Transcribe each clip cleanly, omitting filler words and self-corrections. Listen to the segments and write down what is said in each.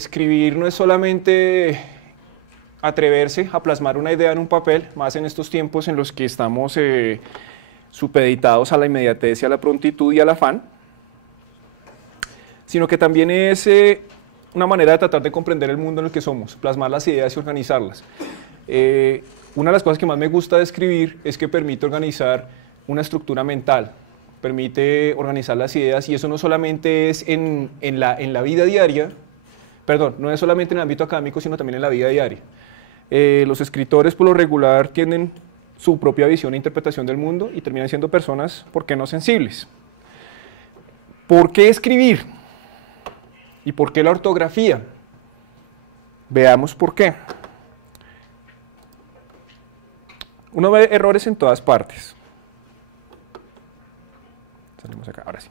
Escribir no es solamente atreverse a plasmar una idea en un papel, más en estos tiempos en los que estamos supeditados a la inmediatez y a la prontitud y al afán, sino que también es una manera de tratar de comprender el mundo en el que somos, plasmar las ideas y organizarlas. Una de las cosas que más me gusta de escribir es que permite organizar una estructura mental, permite organizar las ideas, y eso no solamente es en la vida diaria, perdón, no es solamente en el ámbito académico, sino también en la vida diaria. Los escritores por lo regular tienen su propia visión e interpretación del mundo y terminan siendo personas, ¿por qué no sensibles? ¿Por qué escribir? ¿Y por qué la ortografía? Veamos por qué. Uno ve errores en todas partes. Salimos acá, ahora sí.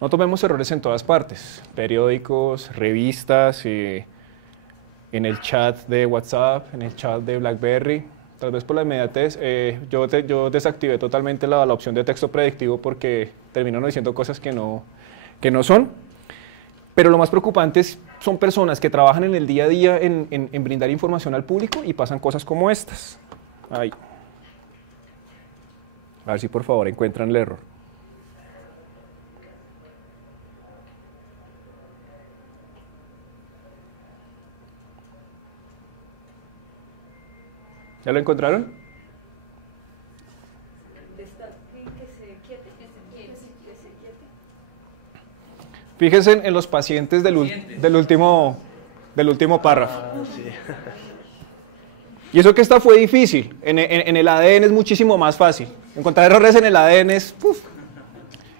Nosotros vemos errores en todas partes, periódicos, revistas, en el chat de WhatsApp, en el chat de BlackBerry. Tal vez por la inmediatez, yo desactivé totalmente la opción de texto predictivo porque terminaron diciendo cosas que no son. Pero lo más preocupante son personas que trabajan en el día a día en brindar información al público y pasan cosas como estas. Ahí. A ver si por favor encuentran el error. ¿Ya lo encontraron? Fíjense en los pacientes del último párrafo. Sí. Y eso que esta fue difícil. En el ADN es muchísimo más fácil. Encontrar errores en el ADN es...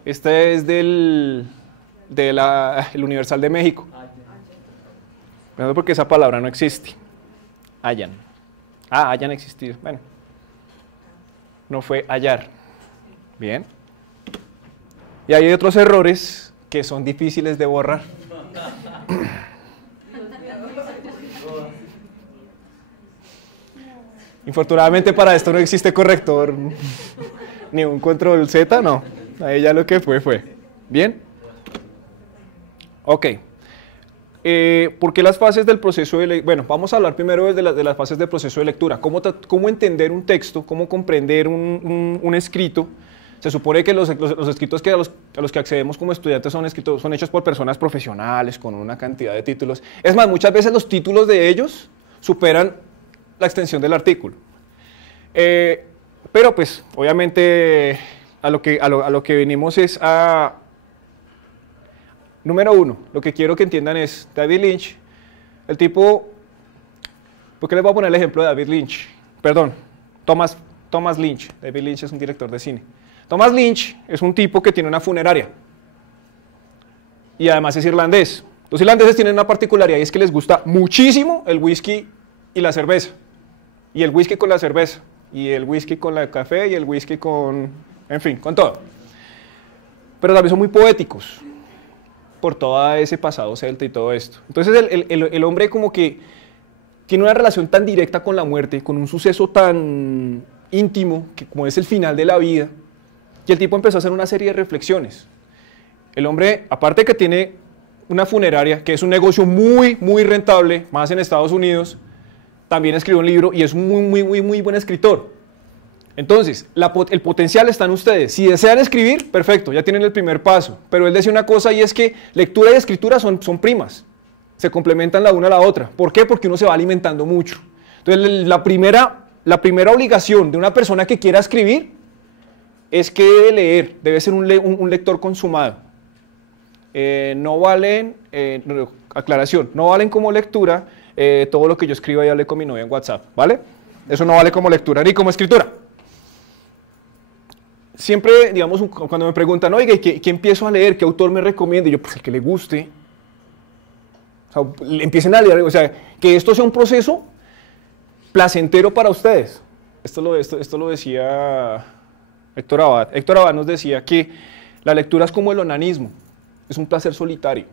Este es el Universal de México. No, porque esa palabra no existe. Hayan. Hayan existido. Bueno. No fue hallar. Bien. Y hay otros errores que son difíciles de borrar. Infortunadamente para esto no existe corrector, ni un control Z, no. Ahí ya lo que fue. ¿Bien? Ok. ¿Por qué las fases del proceso de lectura? Bueno, vamos a hablar primero de las fases del proceso de lectura. ¿Cómo entender un texto? ¿Cómo comprender un escrito? Se supone que los escritos a los que accedemos como estudiantes son hechos por personas profesionales, con una cantidad de títulos. Es más, muchas veces los títulos de ellos superan la extensión del artículo. Pero pues, obviamente, a lo que venimos es a... Número uno, lo que quiero que entiendan es, David Lynch, el tipo... ¿Por qué les voy a poner el ejemplo de David Lynch? Perdón, Thomas Lynch. David Lynch es un director de cine. Thomas Lynch es un tipo que tiene una funeraria. Y además es irlandés. Los irlandeses tienen una particularidad y es que les gusta muchísimo el whisky y la cerveza. Y el whisky con la cerveza. Y el whisky con el café y el whisky con... En fin, con todo. Pero también son muy poéticos por todo ese pasado celta y todo esto. Entonces el hombre como que tiene una relación tan directa con la muerte, con un suceso tan íntimo, que como es el final de la vida, y el tipo empezó a hacer una serie de reflexiones. El hombre, aparte de que tiene una funeraria, que es un negocio muy, muy rentable, más en Estados Unidos, también escribió un libro y es un muy buen escritor. Entonces, el potencial está en ustedes. Si desean escribir, perfecto, ya tienen el primer paso. Pero él decía una cosa y es que lectura y escritura son primas. Se complementan la una a la otra. ¿Por qué? Porque uno se va alimentando mucho. Entonces, la primera obligación de una persona que quiera escribir es que debe leer, debe ser un lector consumado. No valen, aclaración, no valen como lectura todo lo que yo escriba y hable con mi novia en WhatsApp, ¿vale? Eso no vale como lectura ni como escritura. Siempre, digamos, cuando me preguntan, oiga, ¿qué empiezo a leer? ¿Qué autor me recomienda? Y yo, pues el que le guste. O sea, empiecen a leer, o sea, que esto sea un proceso placentero para ustedes. Esto lo decía Héctor Abad. Héctor Abad nos decía que la lectura es como el onanismo, es un placer solitario,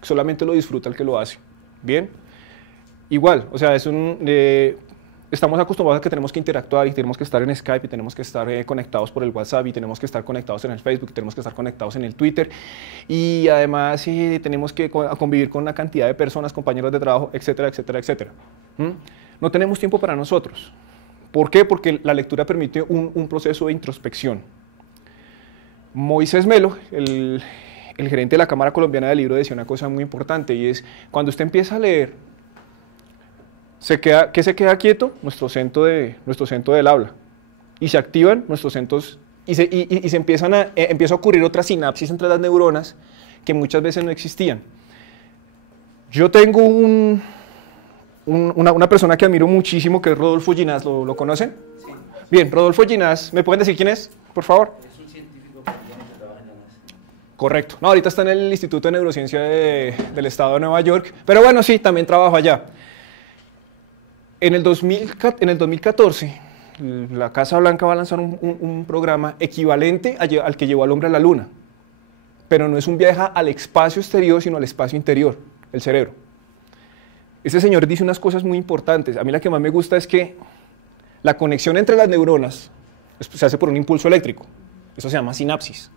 solamente lo disfruta el que lo hace. ¿Bien? Igual, o sea, estamos acostumbrados a que tenemos que interactuar y tenemos que estar en Skype y tenemos que estar conectados por el WhatsApp y tenemos que estar conectados en el Facebook y tenemos que estar conectados en el Twitter y además tenemos que convivir con una cantidad de personas, compañeros de trabajo, etcétera, etcétera, etcétera. No tenemos tiempo para nosotros. ¿Por qué? Porque la lectura permite un proceso de introspección. Moisés Melo, el gerente de la Cámara Colombiana del Libro, decía una cosa muy importante y es, cuando usted empieza a leer, ¿qué se queda quieto? Nuestro centro del habla. Y se activan nuestros centros y se empieza a ocurrir otra sinapsis entre las neuronas que muchas veces no existían. Yo tengo una persona que admiro muchísimo, que es Rodolfo Ginás. ¿Lo conocen? Sí. Bien, Rodolfo Ginás, ¿me pueden decir quién es, por favor? Correcto. No, ahorita está en el Instituto de Neurociencia del Estado de Nueva York, pero bueno, sí, también trabajo allá. En el 2014, la Casa Blanca va a lanzar un programa equivalente al que llevó al hombre a la Luna, pero no es un viaje al espacio exterior, sino al espacio interior, el cerebro. Este señor dice unas cosas muy importantes. A mí la que más me gusta es que la conexión entre las neuronas se hace por un impulso eléctrico. Eso se llama sinapsis.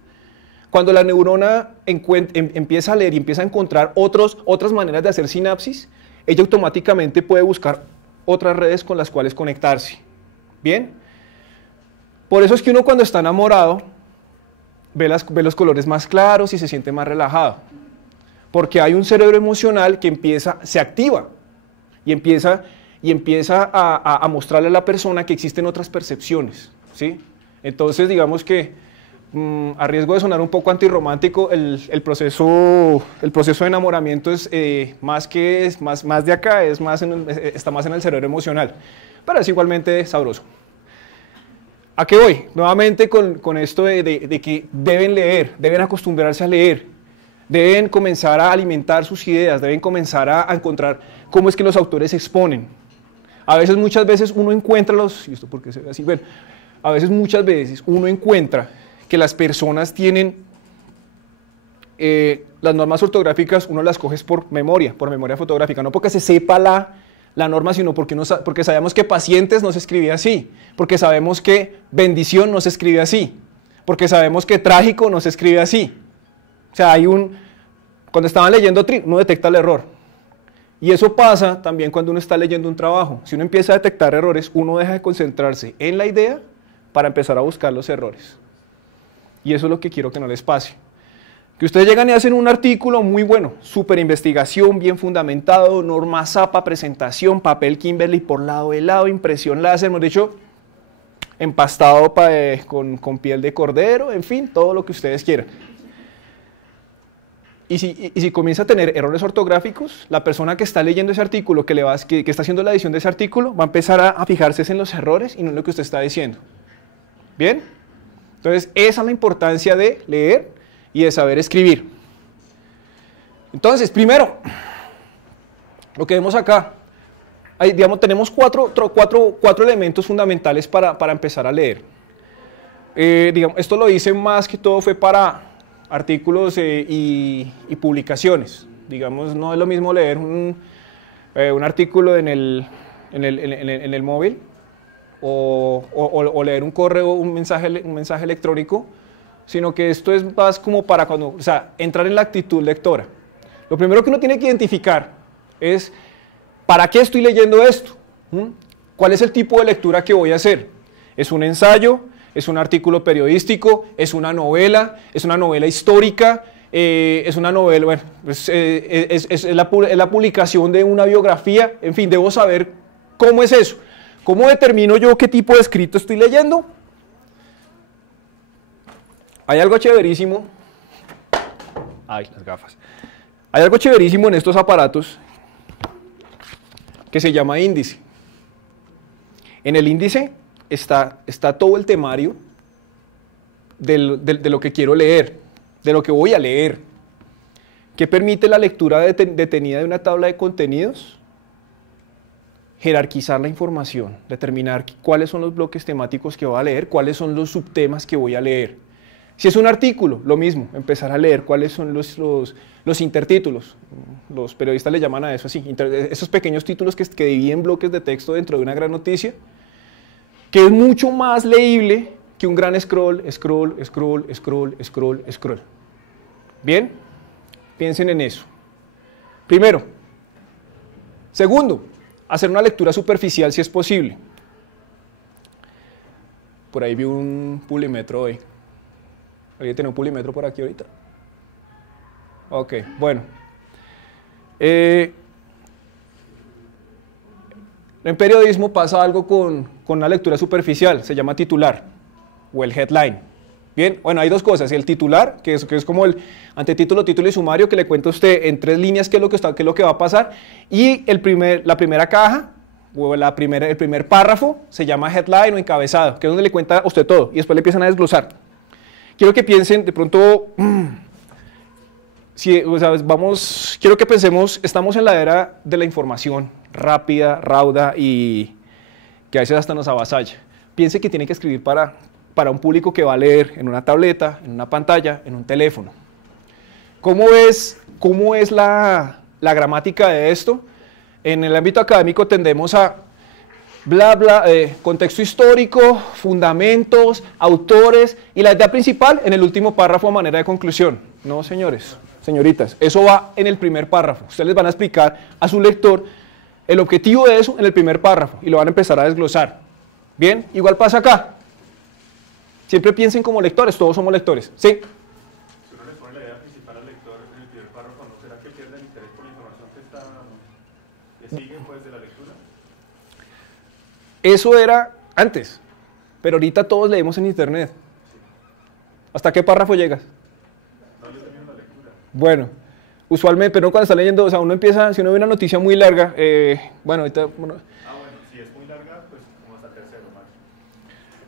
Cuando la neurona empieza a leer y empieza a encontrar otras maneras de hacer sinapsis, ella automáticamente puede buscar otras redes con las cuales conectarse. ¿Bien? Por eso es que uno cuando está enamorado ve los colores más claros y se siente más relajado. Porque hay un cerebro emocional que se activa y empieza a mostrarle a la persona que existen otras percepciones, ¿sí? Entonces, digamos que a riesgo de sonar un poco antirromántico, el proceso de enamoramiento es más de acá, está más en el cerebro emocional, pero es igualmente sabroso. ¿A qué voy? Nuevamente con esto de que deben leer, deben acostumbrarse a leer, deben comenzar a alimentar sus ideas, deben comenzar a encontrar cómo es que los autores exponen. Muchas veces uno encuentra ¿y esto por qué se ve así? Bueno, muchas veces uno encuentra que las personas tienen las normas ortográficas, uno las coge por memoria fotográfica, no porque se sepa la norma, sino porque sabemos que pacientes no se escribe así, porque sabemos que bendición no se escribe así, porque sabemos que trágico no se escribe así. O sea, cuando estaban leyendo uno detecta el error. Y eso pasa también cuando uno está leyendo un trabajo. Si uno empieza a detectar errores, uno deja de concentrarse en la idea para empezar a buscar los errores. Y eso es lo que quiero que no les pase. Que ustedes llegan y hacen un artículo muy bueno, súper investigación, bien fundamentado, norma Zapa, presentación, papel Kimberly por lado de lado, impresión láser, hemos dicho, empastado con piel de cordero, en fin, todo lo que ustedes quieran. Y si comienza a tener errores ortográficos, la persona que está leyendo ese artículo, que está haciendo la edición de ese artículo, va a empezar a fijarse en los errores y no en lo que usted está diciendo. ¿Bien? Entonces, esa es la importancia de leer y de saber escribir. Entonces, primero, lo que vemos acá, tenemos cuatro elementos fundamentales para empezar a leer. Esto lo hice más que todo fue para artículos y publicaciones. Digamos, no es lo mismo leer un artículo en el móvil o leer un correo, un mensaje electrónico, sino que esto es más como para entrar en la actitud lectora. Lo primero que uno tiene que identificar es ¿para qué estoy leyendo esto? ¿Cuál es el tipo de lectura que voy a hacer? ¿Es un ensayo? ¿Es un artículo periodístico? ¿Es una novela? ¿Es una novela histórica? ¿Es una novela? Bueno, es la publicación de una biografía. En fin, debo saber cómo es eso. ¿Cómo determino yo qué tipo de escrito estoy leyendo? Hay algo chéverísimo. Ay, las gafas. Hay algo chéverísimo en estos aparatos que se llama índice. En el índice está todo el temario de lo que quiero leer, de lo que voy a leer, que permite la lectura detenida de una tabla de contenidos, jerarquizar la información, determinar cuáles son los bloques temáticos que voy a leer, cuáles son los subtemas que voy a leer. Si es un artículo, lo mismo, empezar a leer cuáles son los intertítulos. Los periodistas le llaman a eso así, esos pequeños títulos que dividen bloques de texto dentro de una gran noticia, que es mucho más leíble que un gran scroll. ¿Bien? Piensen en eso. Primero. Segundo, hacer una lectura superficial si es posible. Por ahí vi un pulímetro hoy. ¿Alguien tiene un pulímetro por aquí ahorita? Ok, bueno. En periodismo pasa algo con una lectura superficial, se llama titular o el headline. Bien, bueno, hay dos cosas, el titular, que es como el antetítulo, título y sumario, que le cuenta a usted en 3 líneas qué es lo que va a pasar, y la primera caja, o el primer párrafo, se llama headline o encabezado, que es donde le cuenta a usted todo, y después le empiezan a desglosar. Quiero que piensen, de pronto, quiero que pensemos, estamos en la era de la información rápida, rauda y que a veces hasta nos avasalla. Piense que tiene que escribir para un público que va a leer en una tableta, en una pantalla, en un teléfono. ¿Cómo es la gramática de esto? En el ámbito académico tendemos a contexto histórico, fundamentos, autores y la idea principal en el último párrafo a manera de conclusión. No, señores, señoritas, eso va en el primer párrafo. Ustedes les van a explicar a su lector el objetivo de eso en el primer párrafo y lo van a empezar a desglosar. Bien, igual pasa acá. Siempre piensen como lectores, todos somos lectores. ¿Sí? Si uno le pone la idea principal al lector en el primer párrafo, ¿no será que pierde el interés por la información que sigue pues, de la lectura? Eso era antes, pero ahorita todos leemos en internet. ¿Hasta qué párrafo llegas? No, yo termino la lectura. Bueno, usualmente, pero cuando está leyendo, o sea, uno empieza, si uno ve una noticia muy larga, bueno, ahorita... Bueno, si es muy larga, pues como hasta tercero más.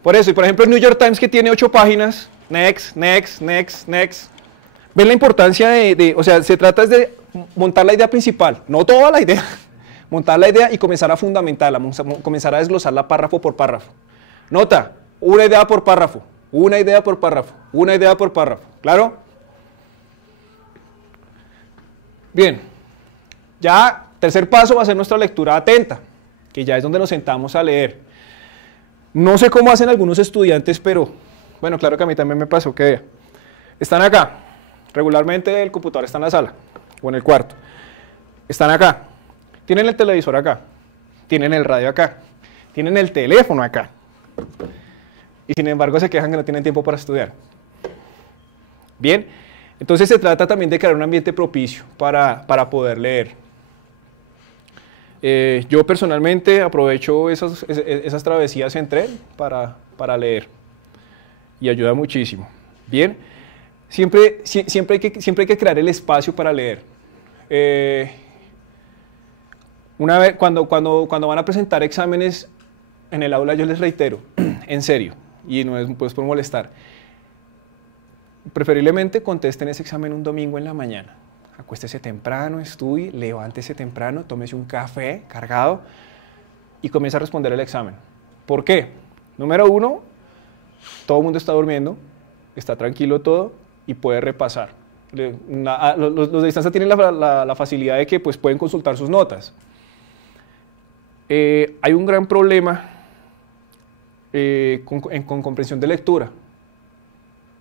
Por eso, y por ejemplo el New York Times que tiene 8 páginas, next. ¿Ven la importancia o sea, se trata de montar la idea principal, no toda la idea, montar la idea y comenzar a fundamentarla, comenzar a desglosarla párrafo por párrafo. Nota, una idea por párrafo, ¿claro? Bien, ya tercer paso va a ser nuestra lectura atenta, que ya es donde nos sentamos a leer. No sé cómo hacen algunos estudiantes, pero bueno, claro que a mí también me pasó que están acá, regularmente el computador está en la sala o en el cuarto, están acá, tienen el televisor acá, tienen el radio acá, tienen el teléfono acá, y sin embargo se quejan que no tienen tiempo para estudiar. Bien, entonces se trata también de crear un ambiente propicio para poder leer. Yo personalmente aprovecho esas travesías en tren para leer y ayuda muchísimo. Bien, siempre hay que crear el espacio para leer. Una vez, cuando van a presentar exámenes en el aula, yo les reitero, en serio, y no es pues por molestar, preferiblemente contesten ese examen un domingo en la mañana. Acuéstese temprano, estudie, levántese temprano, tómese un café cargado y comience a responder el examen. ¿Por qué? Número 1, todo el mundo está durmiendo, está tranquilo todo y puede repasar. Los de distancia tienen la facilidad de que pues, pueden consultar sus notas. Hay un gran problema con comprensión de lectura.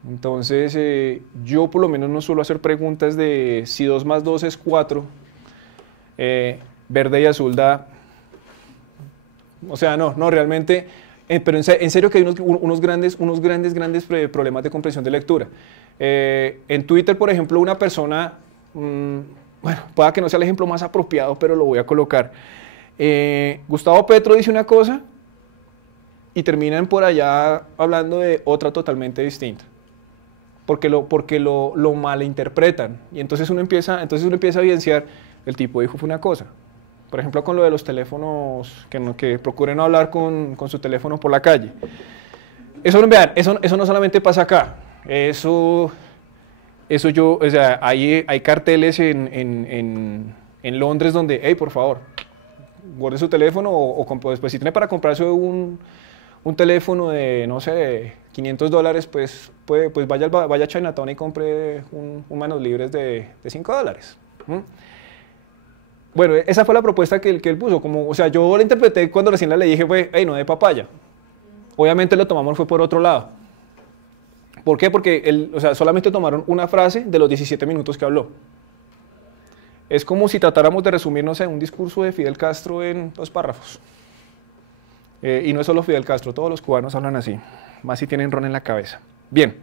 Entonces, yo por lo menos no suelo hacer preguntas de si 2 más 2 es 4, verde y azul da... O sea, no, realmente, pero en serio que hay unos grandes problemas de comprensión de lectura. En Twitter, por ejemplo, una persona, bueno, pueda que no sea el ejemplo más apropiado, pero lo voy a colocar. Gustavo Petro dice una cosa y terminan por allá hablando de otra totalmente distinta. Porque lo malinterpretan. Y entonces uno empieza a evidenciar, el tipo dijo fue una cosa. Por ejemplo, con lo de los teléfonos, que procuren no hablar con su teléfono por la calle. Eso no solamente pasa acá. O sea, hay carteles en Londres donde, hey, por favor, guarde su teléfono o después si tiene para comprarse un un teléfono de, no sé, de $500, pues vaya a Chinatown y compre un manos libres de $5. Bueno, esa fue la propuesta que él puso. Como, o sea, yo la interpreté cuando recién la leí, dije, fue, hey, no de papaya. Obviamente lo tomamos fue por otro lado. ¿Por qué? Porque o sea, solamente tomaron una frase de los 17 minutos que habló. Es como si tratáramos de resumir, no sé, un discurso de Fidel Castro en 2 párrafos. Y no es solo Fidel Castro, todos los cubanos hablan así, más si tienen ron en la cabeza. Bien.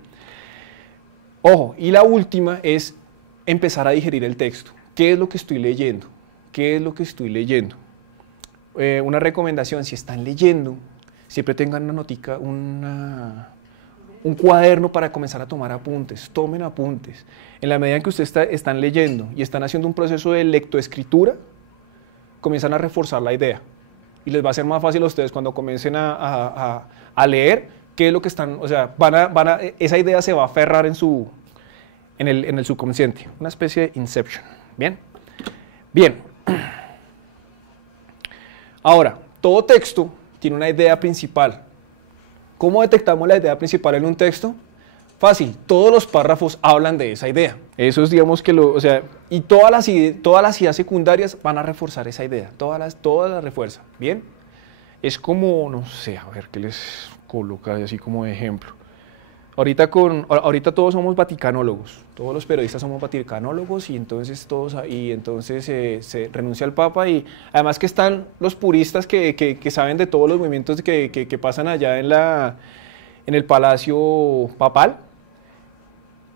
Ojo, y la última es empezar a digerir el texto. ¿Qué es lo que estoy leyendo? ¿Qué es lo que estoy leyendo? Una recomendación, si están leyendo, siempre tengan una notica, un cuaderno para comenzar a tomar apuntes. Tomen apuntes. En la medida en que ustedes están leyendo y están haciendo un proceso de lectoescritura, comienzan a reforzar la idea. Y les va a ser más fácil a ustedes cuando comiencen a leer qué es lo que están, o sea, esa idea se va a aferrar en el subconsciente. Una especie de inception. ¿Bien? Bien. Ahora, todo texto tiene una idea principal. ¿Cómo detectamos la idea principal en un texto? Fácil, todos los párrafos hablan de esa idea. Eso es, digamos, o sea, y todas las ideas secundarias van a reforzar esa idea, todas las refuerzan, ¿bien? Es como, no sé, a ver, ¿qué les coloca así como de ejemplo? Ahorita todos somos vaticanólogos, todos los periodistas somos vaticanólogos y entonces se renuncia al Papa y además que están los puristas que saben de todos los movimientos que pasan allá en el Palacio Papal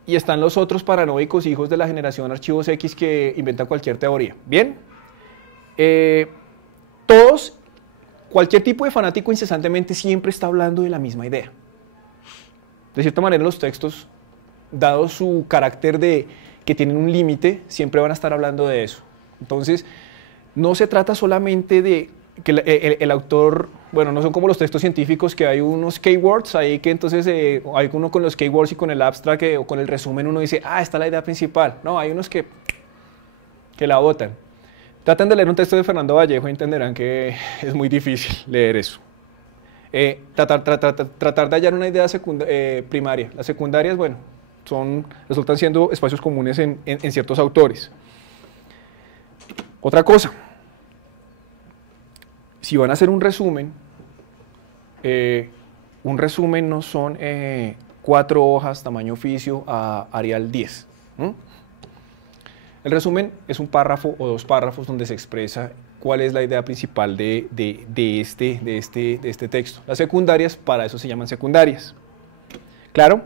y están los otros paranoicos hijos de la generación Archivos X que inventan cualquier teoría. ¿Bien? Cualquier tipo de fanático incesantemente siempre está hablando de la misma idea. De cierta manera, los textos, dado su carácter de que tienen un límite, siempre van a estar hablando de eso. Entonces, no se trata solamente de que el autor, bueno, no son como los textos científicos que hay unos keywords ahí que entonces hay uno con los keywords y con el abstract o con el resumen uno dice, esta es la idea principal. No, hay unos que la botan. Traten de leer un texto de Fernando Vallejo y entenderán que es muy difícil leer eso. Tratar de hallar una idea primaria. Las secundarias, bueno, resultan siendo espacios comunes en ciertos autores. Otra cosa, si van a hacer un resumen no son 4 hojas, tamaño oficio, a Arial 10. El resumen es un párrafo o 2 párrafos donde se expresa cuál es la idea principal de este texto. Las secundarias, para eso se llaman secundarias. ¿Claro?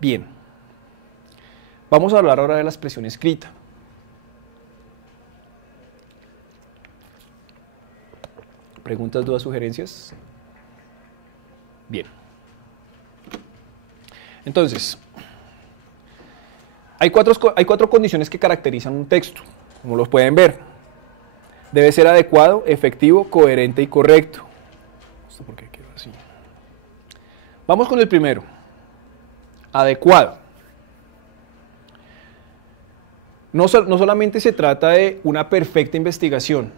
Bien. Vamos a hablar ahora de la expresión escrita. ¿Preguntas, dudas, sugerencias? Bien. Entonces, hay cuatro condiciones que caracterizan un texto, como los pueden ver. Debe ser adecuado, efectivo, coherente y correcto. ¿Esto por qué quedó así? Vamos con el primero. Adecuado. No solamente se trata de una perfecta investigación.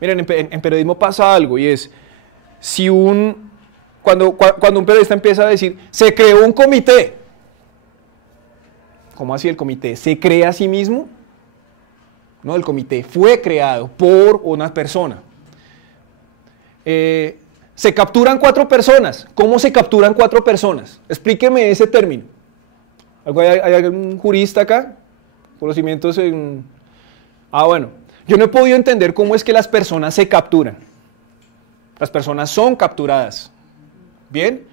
Miren, en periodismo pasa algo y es, cuando un periodista empieza a decir, se creó un comité. ¿Cómo así el comité? ¿Se crea a sí mismo? No, el comité fue creado por una persona. Se capturan 4 personas. ¿Cómo se capturan 4 personas? Explíqueme ese término. ¿Hay algún jurista acá? ¿Conocimientos en...? Bueno. Yo no he podido entender cómo es que las personas se capturan. Las personas son capturadas. ¿Bien?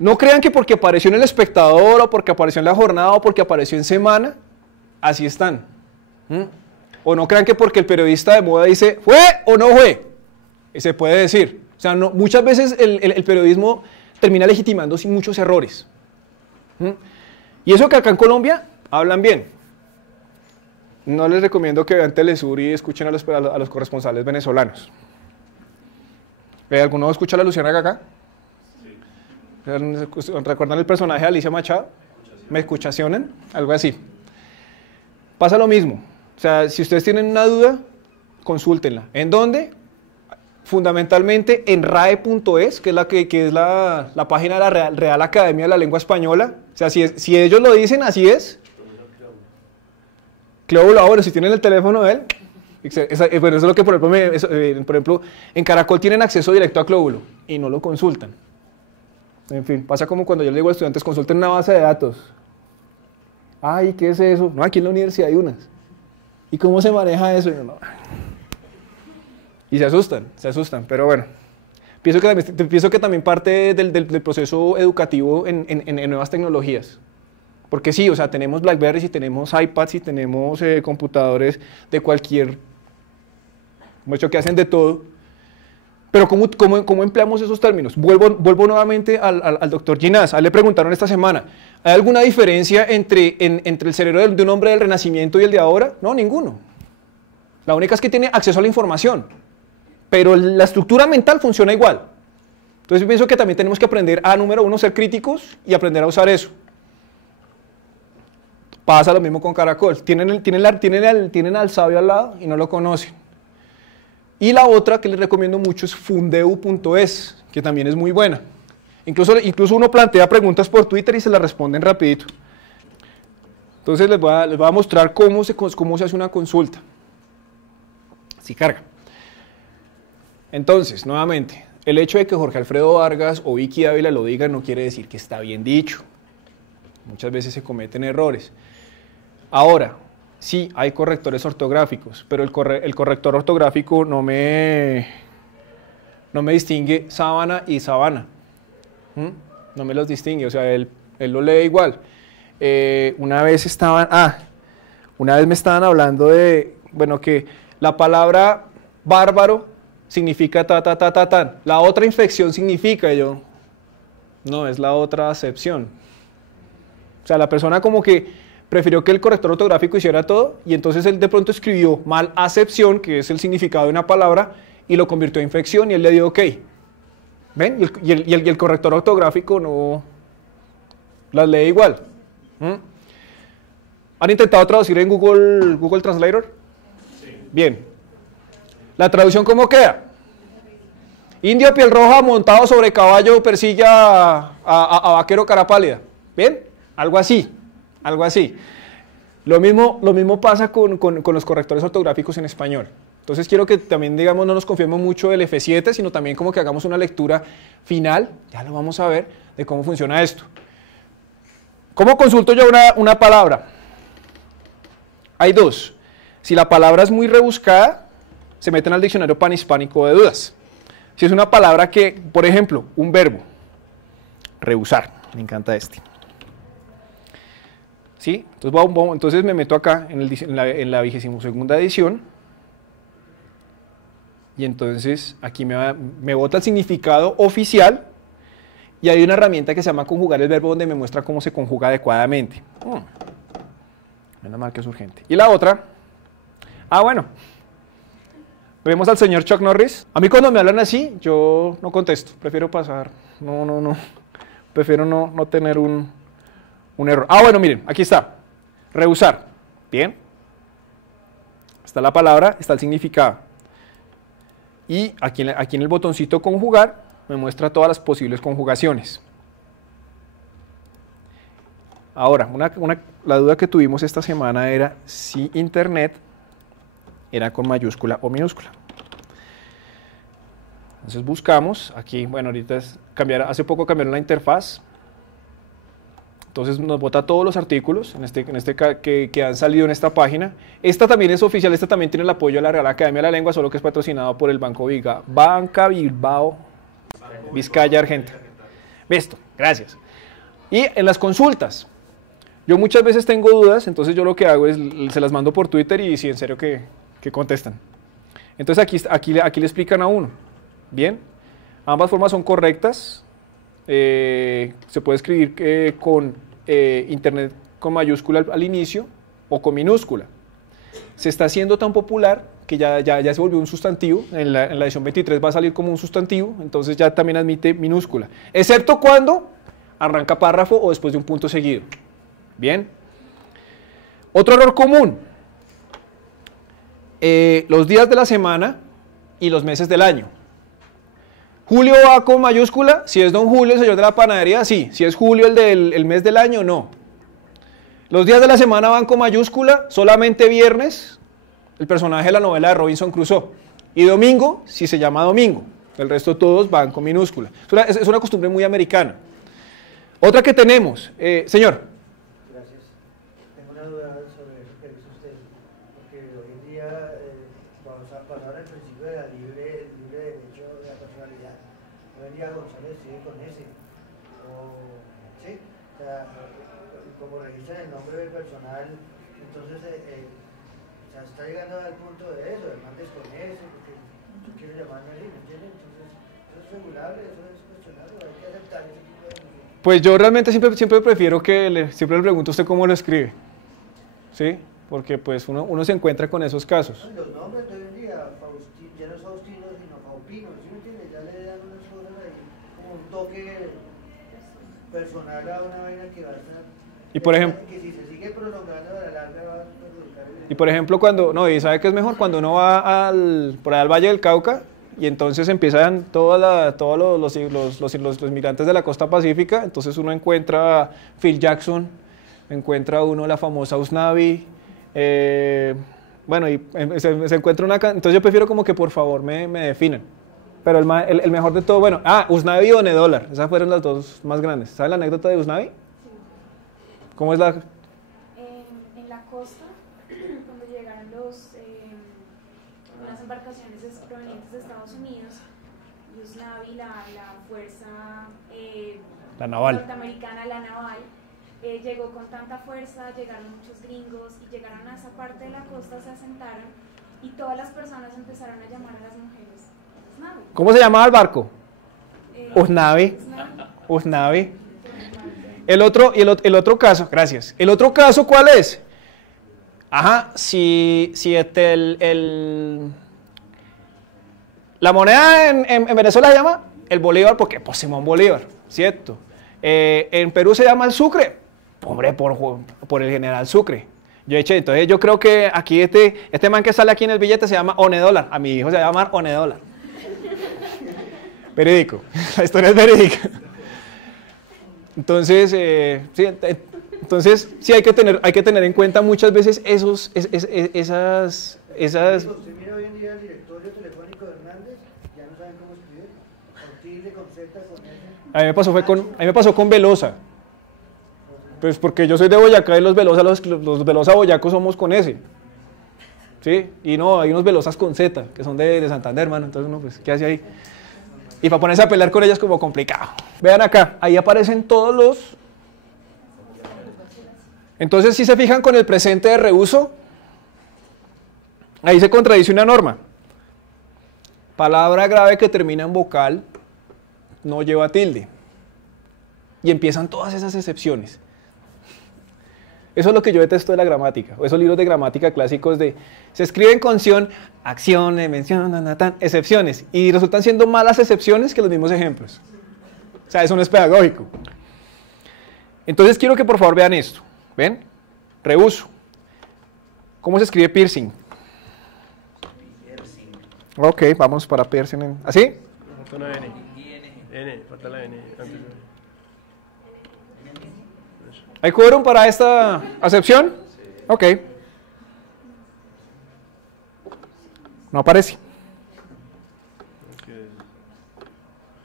No crean que porque apareció en El Espectador, o porque apareció en La Jornada, o porque apareció en Semana, así están. O no crean que porque el periodista de moda dice, ¿fue o no fue? Y se puede decir. O sea, muchas veces el periodismo termina legitimando sin muchos errores. Y eso que acá en Colombia hablan bien. No les recomiendo que vean Telesur y escuchen a los corresponsales venezolanos. ¿Alguno escucha a la Luciana acá? Sí. ¿Recuerdan el personaje de Alicia Machado? ¿Me escuchacionan? Algo así. Pasa lo mismo. O sea, si ustedes tienen una duda, consúltenla. ¿En dónde? fundamentalmente en RAE.es, que es la página de la Real Academia de la Lengua Española. O sea, si ellos lo dicen, así es. Cleóbulo, bueno, si tienen el teléfono de él, bueno, eso es lo que, por ejemplo, en Caracol tienen acceso directo a Cleóbulo y no lo consultan. En fin, pasa como cuando yo le digo a estudiantes, consulten una base de datos. Ay, ¿qué es eso? No, aquí en la universidad hay unas. ¿Y cómo se maneja eso? Y se asustan, pero bueno. Pienso que también parte del proceso educativo en nuevas tecnologías. Porque sí, o sea, tenemos Blackberry, y tenemos iPads, y tenemos computadores de cualquier, mucho que hacen de todo. Pero ¿cómo empleamos esos términos? Vuelvo nuevamente al doctor Ginás. A él le preguntaron esta semana, ¿hay alguna diferencia entre el cerebro de un hombre del Renacimiento y el de ahora? No, ninguno. La única es que tiene acceso a la información, pero la estructura mental funciona igual. Entonces yo pienso que también tenemos que aprender a, número uno, ser críticos y aprender a usar eso. Pasa lo mismo con Caracol. Tienen al sabio al lado y no lo conocen. Y la otra que les recomiendo mucho es fundeu.es, que también es muy buena. Incluso uno plantea preguntas por Twitter y se las responden rapidito. Entonces les voy a mostrar cómo se hace una consulta. Así carga. Entonces, nuevamente, el hecho de que Jorge Alfredo Vargas o Vicky Ávila lo digan no quiere decir que está bien dicho. Muchas veces se cometen errores. Ahora, sí, hay correctores ortográficos, pero el corrector ortográfico no me distingue sábana y sabana. No me los distingue, o sea, él lo lee igual. Una vez me estaban hablando de, bueno, que la palabra bárbaro significa tan. La otra inflexión significa, no, es la otra acepción. O sea, la persona como que prefirió que el corrector ortográfico hiciera todo y entonces él de pronto escribió mal acepción, que es el significado de una palabra, y lo convirtió en inflexión y él le dio OK. ¿Ven? Y el corrector ortográfico no las lee igual. ¿Han intentado traducir en Google Translator? Sí. Bien. ¿La traducción cómo queda? Indio piel roja montado sobre caballo persigue a vaquero cara pálida. ¿Bien? Algo así. Lo mismo pasa con los correctores ortográficos en español. Entonces quiero que también, digamos, no nos confiemos mucho del F7, sino también como que hagamos una lectura final, ya lo vamos a ver, de cómo funciona esto. ¿Cómo consulto yo una palabra? Hay dos. Si la palabra es muy rebuscada, se meten al diccionario panhispánico de dudas. Si es una palabra que, por ejemplo, un verbo, rehusar, me encanta este. ¿Sí? Entonces me meto acá en la 22ª edición y entonces aquí me bota el significado oficial y hay una herramienta que se llama conjugar el verbo donde me muestra cómo se conjuga adecuadamente. Menos mal que es urgente. Y la otra, bueno, vemos al señor Chuck Norris. A mí cuando me hablan así, yo no contesto, prefiero pasar, prefiero no tener un error. Bueno, miren, aquí está, rehusar, bien, está la palabra, está el significado, y aquí en el botoncito conjugar, me muestra todas las posibles conjugaciones. Ahora, la duda que tuvimos esta semana era si internet era con mayúscula o minúscula. Entonces buscamos, aquí, bueno, ahorita hace poco cambiaron la interfaz. Entonces nos bota todos los artículos que han salido en esta página. Esta también es oficial, esta también tiene el apoyo de la Real Academia de la Lengua, solo que es patrocinado por el Banca Bilbao, Vizcaya, Argentina. Listo, gracias. Y en las consultas, yo muchas veces tengo dudas, entonces yo lo que hago es, se las mando por Twitter y si en serio que contestan. Entonces aquí le explican a uno. Bien, ambas formas son correctas. Se puede escribir con internet con mayúscula al inicio o con minúscula. Se está haciendo tan popular que ya se volvió un sustantivo. En la edición 23 va a salir como un sustantivo, entonces ya también admite minúscula, excepto cuando arranca párrafo o después de un punto seguido. Bien. Otro error común: los días de la semana y los meses del año. Julio va con mayúscula, si es don Julio, el señor de la panadería, sí. Si es Julio, el mes del año, no. Los días de la semana van con mayúscula, solamente viernes, el personaje de la novela de Robinson Crusoe. Y domingo, si se llama domingo. El resto todos van con minúscula. Es una costumbre muy americana. Otra que tenemos, señor. Gracias. Tengo una duda sobre eso que dice usted, porque hoy en día vamos a pasar al principio de la libre derecho de la personalidad. Hoy en día González sigue con ese. ¿Sí? O sea, como registran el nombre del personal, entonces se está llegando al punto de eso, Hernández con ese, porque yo quiero llamarme así, ¿me entiendes? Entonces, eso es regulable, eso es cuestionable, hay que aceptar ese tipo de cosas. Pues yo realmente siempre prefiero siempre le pregunto a usted cómo lo escribe, ¿sí? Porque pues uno se encuentra con esos casos. Los nombres de hoy en día, ya no es Faustino, sino Faupino, ¿sí me entiendes? Ya le dan unas cosas ahí, como un toque personal a una vaina que va a estar... Y por ejemplo... Que si se sigue prolongando a la larga va a perjudicar el... Y por ejemplo y ¿sabe qué es mejor? Cuando uno va por allá al Valle del Cauca, y entonces empiezan todos los migrantes de la costa pacífica, entonces uno encuentra a Phil Jackson, encuentra uno la famosa Usnavi, bueno, y se encuentra entonces yo prefiero como que por favor me definan. Pero el mejor de todo, bueno, Usnavi y Onedólar, esas fueron las dos más grandes. ¿Saben la anécdota de Usnavi? Sí. ¿Cómo es la...? En la costa, cuando llegaron las embarcaciones provenientes de Estados Unidos, Usnavi, la fuerza la naval norteamericana, la naval, llegó con tanta fuerza, llegaron muchos gringos y llegaron a esa parte de la costa, se asentaron y todas las personas empezaron a llamar a las mujeres Usnavi. ¿Cómo se llamaba el barco? Usnavi. Usnavi. El otro caso, gracias. El otro caso, ¿cuál es? Ajá, si la moneda en Venezuela se llama el bolívar porque pues Simón Bolívar, ¿cierto? En Perú se llama el Sucre, hombre, por el general Sucre. Entonces yo creo que aquí este man que sale aquí en el billete se llama Onedólar. A mi hijo se va a llamar Onedólar. Verídico, la historia es verídica. Entonces, sí hay que tener en cuenta muchas veces esas... Usted mira hoy en día el directorio telefónico de Hernández, ya no saben cómo escribir, con tilde, con Z, con S. A mí me pasó con Velosa. Pues porque yo soy de Boyacá y los Velosa boyacos somos con S. ¿Sí? Y no, hay unos Velosas con Z, que son de Santander, hermano. Entonces, pues, ¿qué hace ahí? Y para ponerse a pelear con ellas como complicado. Vean acá, ahí aparecen todos los... Entonces, si se fijan con el presente de reuso, ahí se contradice una norma. Palabra grave que termina en vocal no lleva tilde. Y empiezan todas esas excepciones. Eso es lo que yo detesto de la gramática, o esos libros de gramática clásicos se escriben con acción, mención, excepciones, y resultan siendo malas excepciones que los mismos ejemplos. O sea, eso no es pedagógico. Entonces quiero que por favor vean esto. ¿Ven? Reuso. ¿Cómo se escribe piercing? Ok, vamos para piercing. ¿Así? Falta una N. N, falta la N. ¿Hay quórum para esta acepción? Ok. No aparece.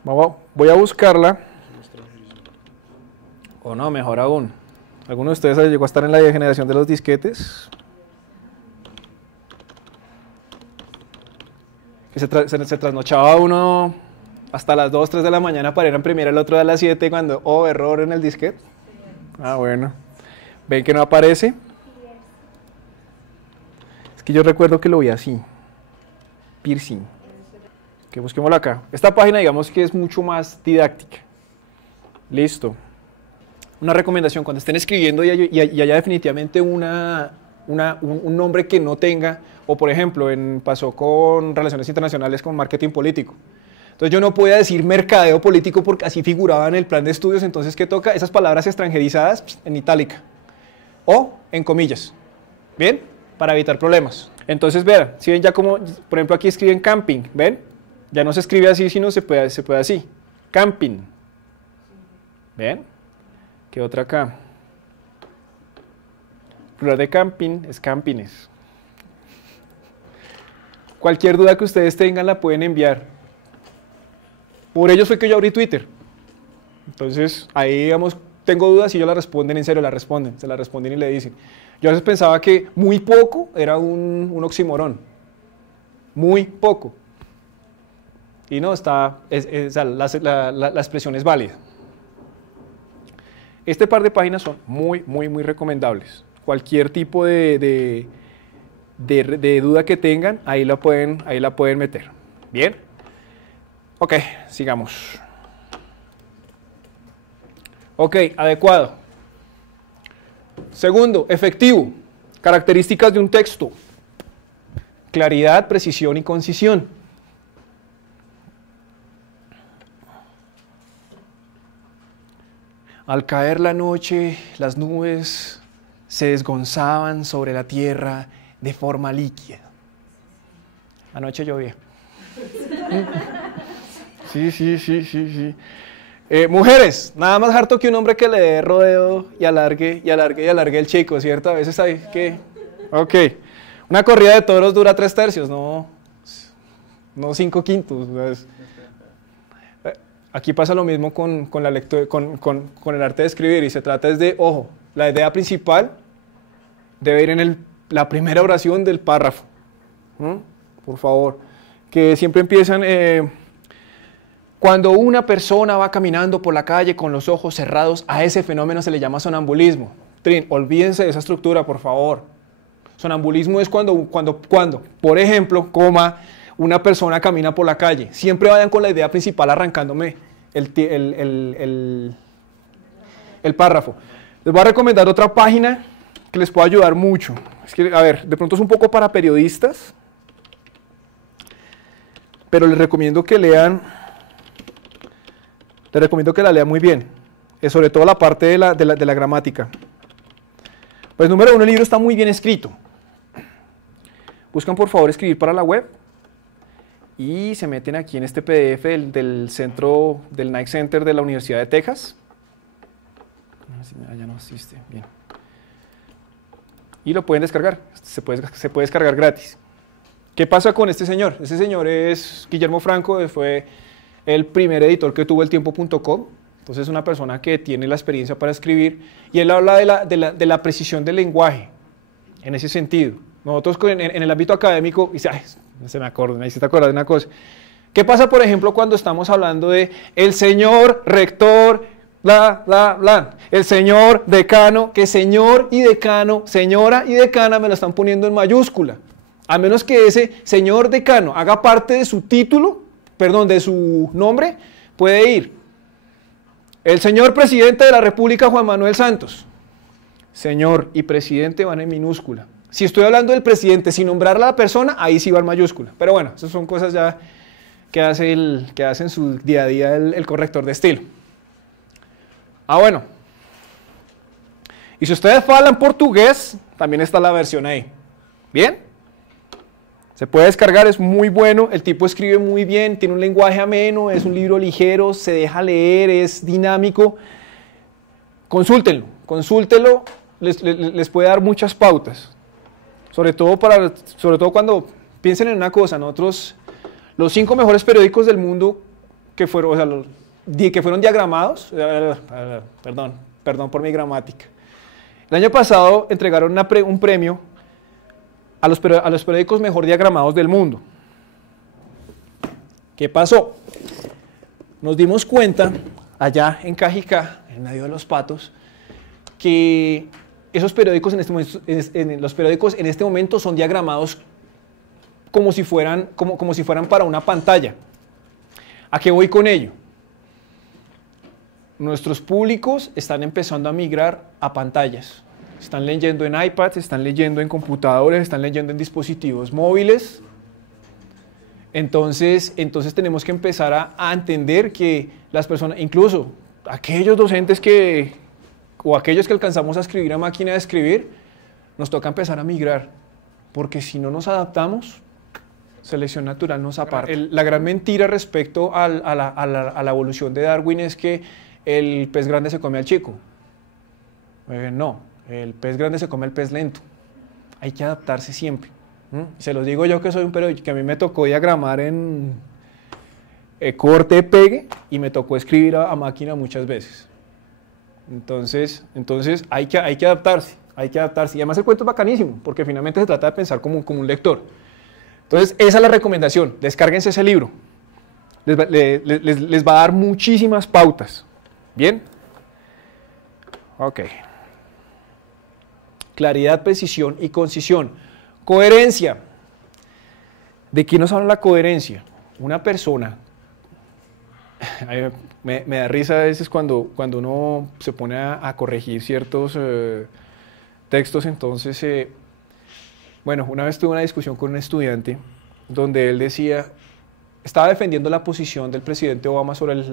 Voy a buscarla. O no, mejor aún. ¿Alguno de ustedes llegó a estar en la generación de los disquetes? Que se trasnochaba uno hasta las 2, 3 de la mañana para ir a imprimir el otro día a las 7 cuando, error en el disquete. Ah, bueno. ¿Ven que no aparece? Es que yo recuerdo que lo vi así. Piercing. Que busquémoslo acá. Esta página, digamos que es mucho más didáctica. Listo. Una recomendación, cuando estén escribiendo y haya definitivamente un nombre que no tenga, o por ejemplo, pasó con relaciones internacionales con marketing político. Entonces yo no podía decir mercadeo político porque así figuraba en el plan de estudios, entonces ¿qué toca? Esas palabras extranjerizadas en itálica o en comillas, ¿bien? Para evitar problemas. Entonces vean, si ven ya como, por ejemplo aquí escriben camping, ¿ven? Ya no se escribe así, sino se puede así. Camping. ¿Ven? ¿Qué otra acá? Plural de camping es campines. Cualquier duda que ustedes tengan la pueden enviar. Por ello fue que yo abrí Twitter. Entonces, ahí, digamos, tengo dudas y ellos la responden, en serio, la responden, se la responden y le dicen. Yo a veces pensaba que muy poco era un oxímoron. Muy poco. Y no, la expresión es válida. Este par de páginas son muy recomendables. Cualquier tipo de duda que tengan, ahí la pueden meter. ¿Bien? Ok, sigamos. Ok, adecuado. Segundo, efectivo. Características de un texto. Claridad, precisión y concisión. Al caer la noche, las nubes se desgonzaban sobre la tierra de forma líquida. Anoche llovía. Sí. Mujeres, nada más harto que un hombre que le dé rodeo y alargue el chico, ¿cierto? A veces hay que... Ok. Una corrida de toros dura 3/3, no 5/5. Aquí pasa lo mismo con la lectura, con el arte de escribir, y se trata de, ojo, la idea principal debe ir en la primera oración del párrafo. Por favor. Que siempre empiezan... Cuando una persona va caminando por la calle con los ojos cerrados, a ese fenómeno se le llama sonambulismo. Olvídense de esa estructura, por favor. Sonambulismo es cuando, por ejemplo, una persona camina por la calle. Siempre vayan con la idea principal arrancándome el párrafo. Les voy a recomendar otra página que les puede ayudar mucho. Es que, a ver, de pronto es un poco para periodistas, pero les recomiendo que lean... Les recomiendo que la lean muy bien, sobre todo la parte de la gramática. Pues número 1, el libro está muy bien escrito. Buscan por favor escribir para la web y se meten aquí en este PDF del centro, del Knight Center de la Universidad de Texas. Ya no existe, bien. Y lo pueden descargar, se puede descargar gratis. ¿Qué pasa con este señor? Este señor es Guillermo Franco, fue el primer editor que tuvo eltiempo.com, entonces es una persona que tiene la experiencia para escribir, y él habla de la precisión del lenguaje, en ese sentido. Nosotros en el ámbito académico, no se me acuerda, me hiciste acordar de una cosa. ¿Qué pasa, por ejemplo, cuando estamos hablando de el señor rector, el señor decano, que señor y decano, señora y decana me lo están poniendo en mayúscula? A menos que ese señor decano haga parte de su título, de su nombre, puede ir el señor presidente de la República, Juan Manuel Santos. Señor y presidente van en minúscula. Si estoy hablando del presidente sin nombrar a la persona, ahí sí va en mayúscula. Pero bueno, esas son cosas ya que hace en su día a día el corrector de estilo. Bueno. Y si ustedes hablan portugués, también está la versión ahí. ¿Bien? Se puede descargar, es muy bueno, el tipo escribe muy bien, tiene un lenguaje ameno, es un libro ligero, se deja leer, es dinámico. Consúltenlo, les puede dar muchas pautas. Sobre todo cuando piensen en una cosa, nosotros, los 5 mejores periódicos del mundo que fueron diagramados, perdón por mi gramática. El año pasado entregaron un premio a los periódicos mejor diagramados del mundo. ¿Qué pasó? Nos dimos cuenta, allá en Cajicá, en medio de los patos, que esos periódicos en este momento son diagramados como si fueran para una pantalla. ¿A qué voy con ello? Nuestros públicos están empezando a migrar a pantallas. Están leyendo en iPads, están leyendo en computadores, están leyendo en dispositivos móviles. Entonces tenemos que empezar a entender que las personas, incluso aquellos docentes o aquellos que alcanzamos a escribir a máquina de escribir, nos toca empezar a migrar, porque si no nos adaptamos, Selección natural nos aparta. La gran mentira respecto a la evolución de Darwin es que el pez grande se come al chico. No, el pez grande se come al pez lento. Hay que adaptarse siempre. Se los digo yo que soy un periodista, que a mí me tocó diagramar en corte, pegue, y me tocó escribir a máquina muchas veces. Entonces hay que adaptarse, hay que adaptarse. Y además el cuento es bacanísimo, porque finalmente se trata de pensar como un lector. Entonces esa es la recomendación, descárguense ese libro. Les va a dar muchísimas pautas. ¿Bien? Ok. Claridad, precisión y concisión. Coherencia. ¿De qué nos habla la coherencia? Una persona, me da risa a veces cuando uno se pone a corregir ciertos textos. Entonces, bueno, una vez tuve una discusión con un estudiante donde él decía, estaba defendiendo la posición del presidente Obama sobre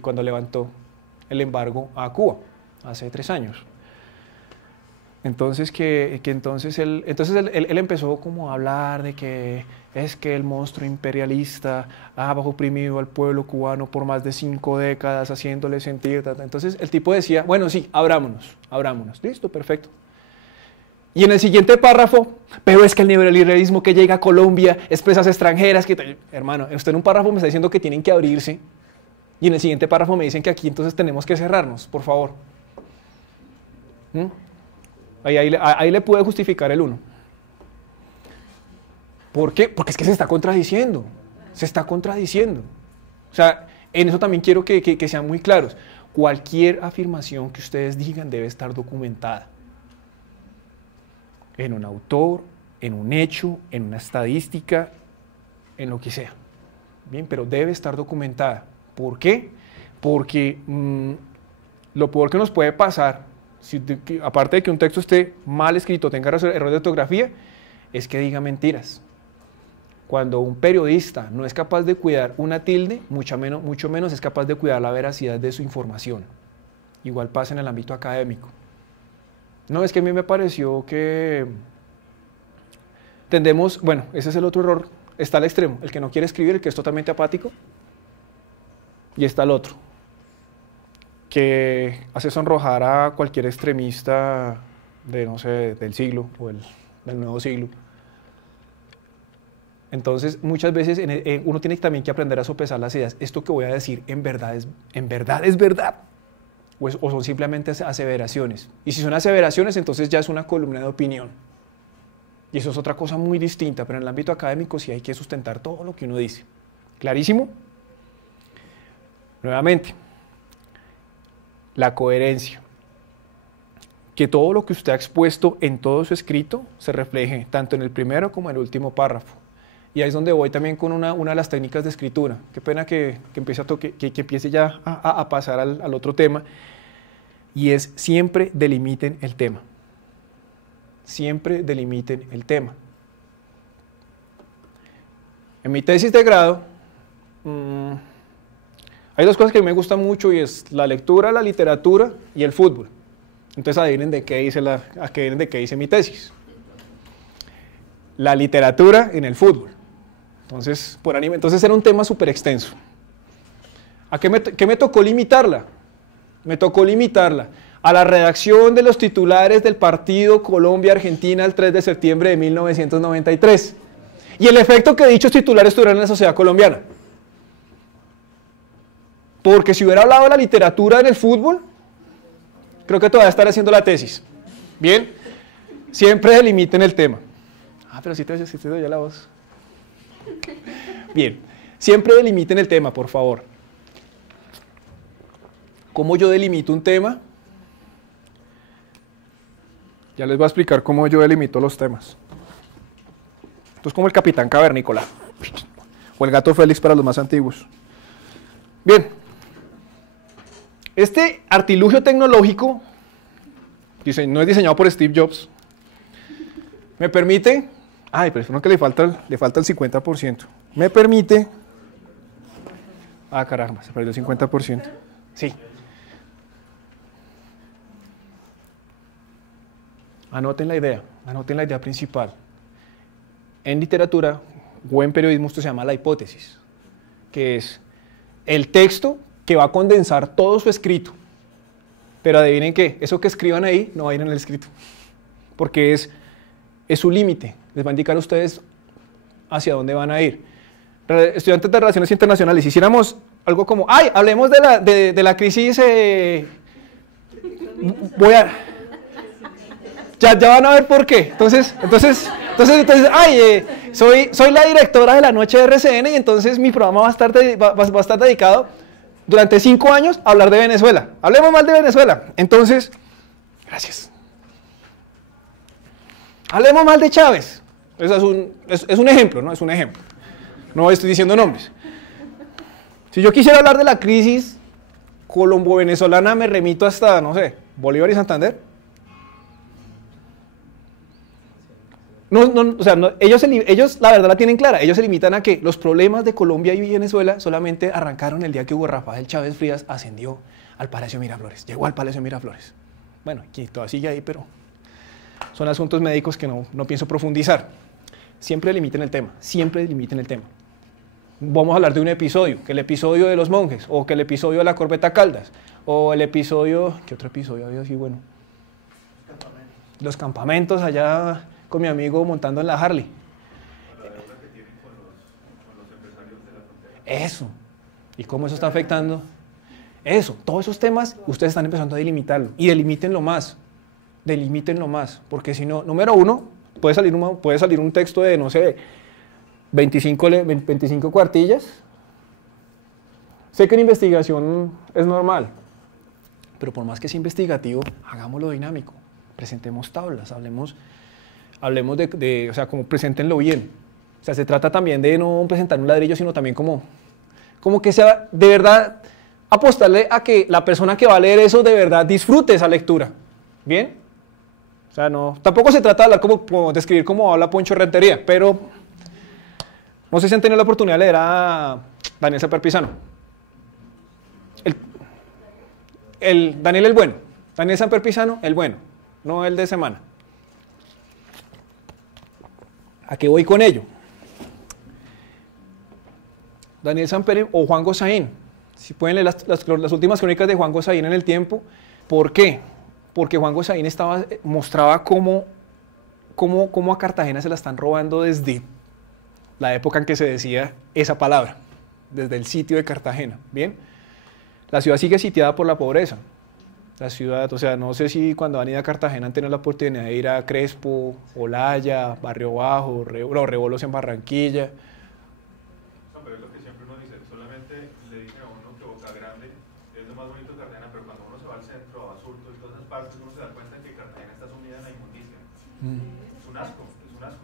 cuando levantó el embargo a Cuba hace 3 años. Entonces, él empezó como a hablar de que es que el monstruo imperialista ha oprimido al pueblo cubano por más de 5 décadas, haciéndole sentir. Entonces el tipo decía, bueno, sí, abrámonos. Listo, perfecto. Y en el siguiente párrafo, pero es que el neoliberalismo que llega a Colombia, empresas extranjeras, hermano, usted en un párrafo me está diciendo que tienen que abrirse, y en el siguiente párrafo me dicen que aquí entonces tenemos que cerrarnos, por favor. Ahí le puede justificar el uno. ¿Por qué? Porque es que se está contradiciendo. O sea, en eso también quiero que sean muy claros. Cualquier afirmación que ustedes digan debe estar documentada. En un autor, en un hecho, en una estadística, en lo que sea. Bien, pero debe estar documentada. ¿Por qué? Porque lo peor que nos puede pasar, aparte de que un texto esté mal escrito, tenga errores de ortografía, es que diga mentiras. Cuando un periodista no es capaz de cuidar una tilde, mucho menos es capaz de cuidar la veracidad de su información. Igual pasa en el ámbito académico. No, es que a mí me pareció que tendemos, bueno, ese es el otro error, está al extremo, el que no quiere escribir, el que es totalmente apático, y está el otro, que hace sonrojar a cualquier extremista de, no sé, del siglo o del nuevo siglo. Entonces, muchas veces uno tiene también que aprender a sopesar las ideas. ¿Esto que voy a decir en verdad es verdad? ¿O son simplemente aseveraciones? Y si son aseveraciones, entonces ya es una columna de opinión. Y eso es otra cosa muy distinta, pero en el ámbito académico sí hay que sustentar todo lo que uno dice. ¿Clarísimo? Nuevamente, la coherencia. Que todo lo que usted ha expuesto en todo su escrito se refleje tanto en el primero como en el último párrafo. Y ahí es donde voy también con una de las técnicas de escritura. Qué pena que empiece ya a pasar al otro tema. Y es siempre delimiten el tema. Siempre delimiten el tema. En mi tesis de grado, hay 2 cosas que me gustan mucho y es la lectura, la literatura y el fútbol. Entonces adivinen de qué hice mi tesis. La literatura en el fútbol. Entonces era un tema súper extenso. ¿A qué me tocó limitarla? Me tocó limitarla a la redacción de los titulares del partido Colombia-Argentina el 3 de septiembre de 1993 y el efecto que dichos titulares tuvieron en la sociedad colombiana. Porque si hubiera hablado de la literatura en el fútbol, creo que todavía estaría haciendo la tesis. Bien, siempre delimiten el tema. Pero si te doy ya la voz. Bien, siempre delimiten el tema, por favor. ¿Cómo yo delimito un tema? Ya les voy a explicar cómo yo delimito los temas. Esto es como el Capitán Cavernícola, o el Gato Félix para los más antiguos. Bien, este artilugio tecnológico no es diseñado por Steve Jobs. Me permite... pero es uno que le falta el 50%. Me permite... caramba, se perdió el 50%. Sí. Anoten la idea principal. En literatura, o en periodismo esto se llama la hipótesis, que es el texto que va a condensar todo su escrito. Pero adivinen qué, eso que escriban ahí no va a ir en el escrito, porque es su límite, les va a indicar a ustedes hacia dónde van a ir. Estudiantes de Relaciones Internacionales, si hiciéramos algo como, ¡ay! Hablemos de la crisis, ya van a ver por qué. Entonces ¡ay! Soy la directora de la noche de RCN y entonces mi programa va a estar dedicado durante 5 años a hablar de Venezuela. Hablemos mal de Venezuela. Entonces, gracias. Hablemos mal de Chávez. Eso es un ejemplo, ¿no? Es un ejemplo. No estoy diciendo nombres. Si yo quisiera hablar de la crisis colombo-venezolana, me remito hasta, no sé, Bolívar y Santander. Ellos la verdad la tienen clara. Ellos se limitan a que los problemas de Colombia y Venezuela solamente arrancaron el día que Hugo Rafael Chávez Frías ascendió al Palacio Miraflores. Llegó al Palacio Miraflores. Bueno, aquí todavía sigue ahí, pero son asuntos médicos que no pienso profundizar. Siempre limiten el tema, siempre limiten el tema. Vamos a hablar de un episodio, que el episodio de los monjes, o que el episodio de la corbeta Caldas, o el episodio, ¿qué otro episodio había así bueno? Los campamentos allá con mi amigo montando en la Harley. La deuda que tienen con los empresarios de la frontera. Eso. ¿Y cómo eso está afectando? Eso, todos esos temas, ustedes están empezando a delimitarlo. Y delimítenlo más. Delimítenlo más. Porque si no, número uno, puede salir un texto de, no sé, 25 cuartillas. Sé que en investigación es normal, pero por más que sea investigativo, hagámoslo dinámico. Presentemos tablas, hablemos de, o sea, como preséntenlo bien. O sea, se trata también de no presentar un ladrillo, sino también como que sea, de verdad, apostarle a que la persona que va a leer eso de verdad disfrute esa lectura. ¿Bien? O sea, tampoco se trata de hablar de escribir como habla Poncho Rentería, pero no sé si han tenido la oportunidad de leer a Daniel Samper Pizano. Daniel el bueno. Daniel Samper Pizano, el bueno, no el de semana. ¿A qué voy con ello? Daniel Samper o Juan Gosaín. Si pueden leer las últimas crónicas de Juan Gosaín en El Tiempo. ¿Por qué? Porque Juan Gosaín mostraba cómo a Cartagena se la están robando desde la época en que se decía esa palabra, desde el sitio de Cartagena. ¿Bien? La ciudad sigue sitiada por la pobreza. La ciudad, o sea, no sé si cuando han ido a Cartagena han tenido la oportunidad de ir a Crespo, Olaya, Barrio Bajo, los Rebolos en Barranquilla. No, pero es lo que siempre uno dice, solamente le dicen a uno que Boca Grande es lo más bonito de Cartagena, pero cuando uno se va al centro, a Basurto y todas esas partes, uno se da cuenta que Cartagena está sumida en la inmundicia. Es un asco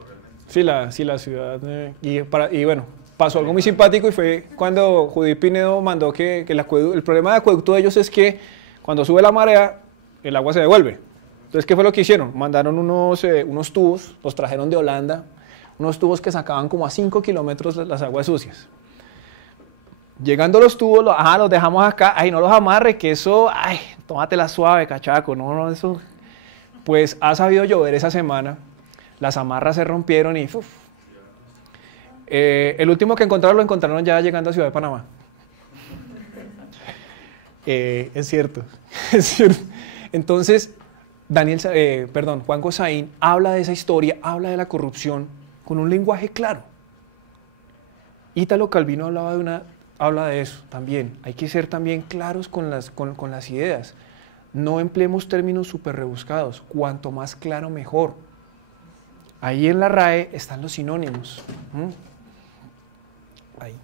realmente. Sí, la ciudad, y bueno, pasó algo muy simpático y fue cuando Judith Pinedo mandó que el problema de acueducto de ellos es que cuando sube la marea, el agua se devuelve. Entonces, ¿qué fue lo que hicieron? Mandaron unos tubos, los trajeron de Holanda, unos tubos que sacaban como a 5 kilómetros las aguas sucias. Llegando los tubos, los dejamos acá, ay, no los amarre, que eso, ay, tómatela suave, cachaco, no, eso. Pues ha sabido llover esa semana, las amarras se rompieron y el último que encontraron lo encontraron ya llegando a Ciudad de Panamá. Es cierto, es cierto. Entonces, Juan Gosaín habla de esa historia, habla de la corrupción con un lenguaje claro. Ítalo Calvino habla de eso también. Hay que ser también claros con las ideas. No empleemos términos súper rebuscados. Cuanto más claro, mejor. Ahí en la RAE están los sinónimos. Ahí.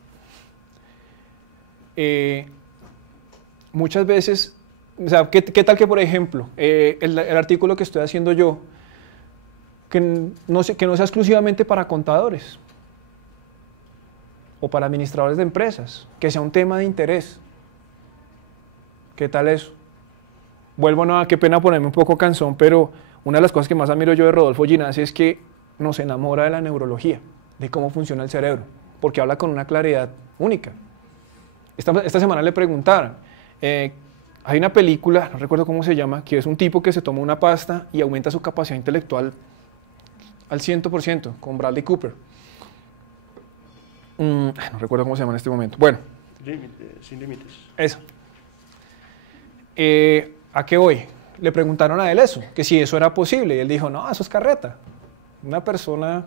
Muchas veces, o sea, ¿qué tal que, por ejemplo, el artículo que estoy haciendo yo, que no sea exclusivamente para contadores o para administradores de empresas, que sea un tema de interés? ¿Qué tal eso? Qué pena ponerme un poco cansón, pero una de las cosas que más admiro yo de Rodolfo Ginás es que nos enamora de la neurología, de cómo funciona el cerebro, porque habla con una claridad única. Esta semana le preguntaron, hay una película, no recuerdo cómo se llama, que es un tipo que se toma una pasta y aumenta su capacidad intelectual al 100%, con Bradley Cooper. no recuerdo cómo se llama en este momento. Bueno. Sin límites. Eso. ¿A qué voy? Le preguntaron a él eso, que si eso era posible, y él dijo, no, eso es carreta. Una persona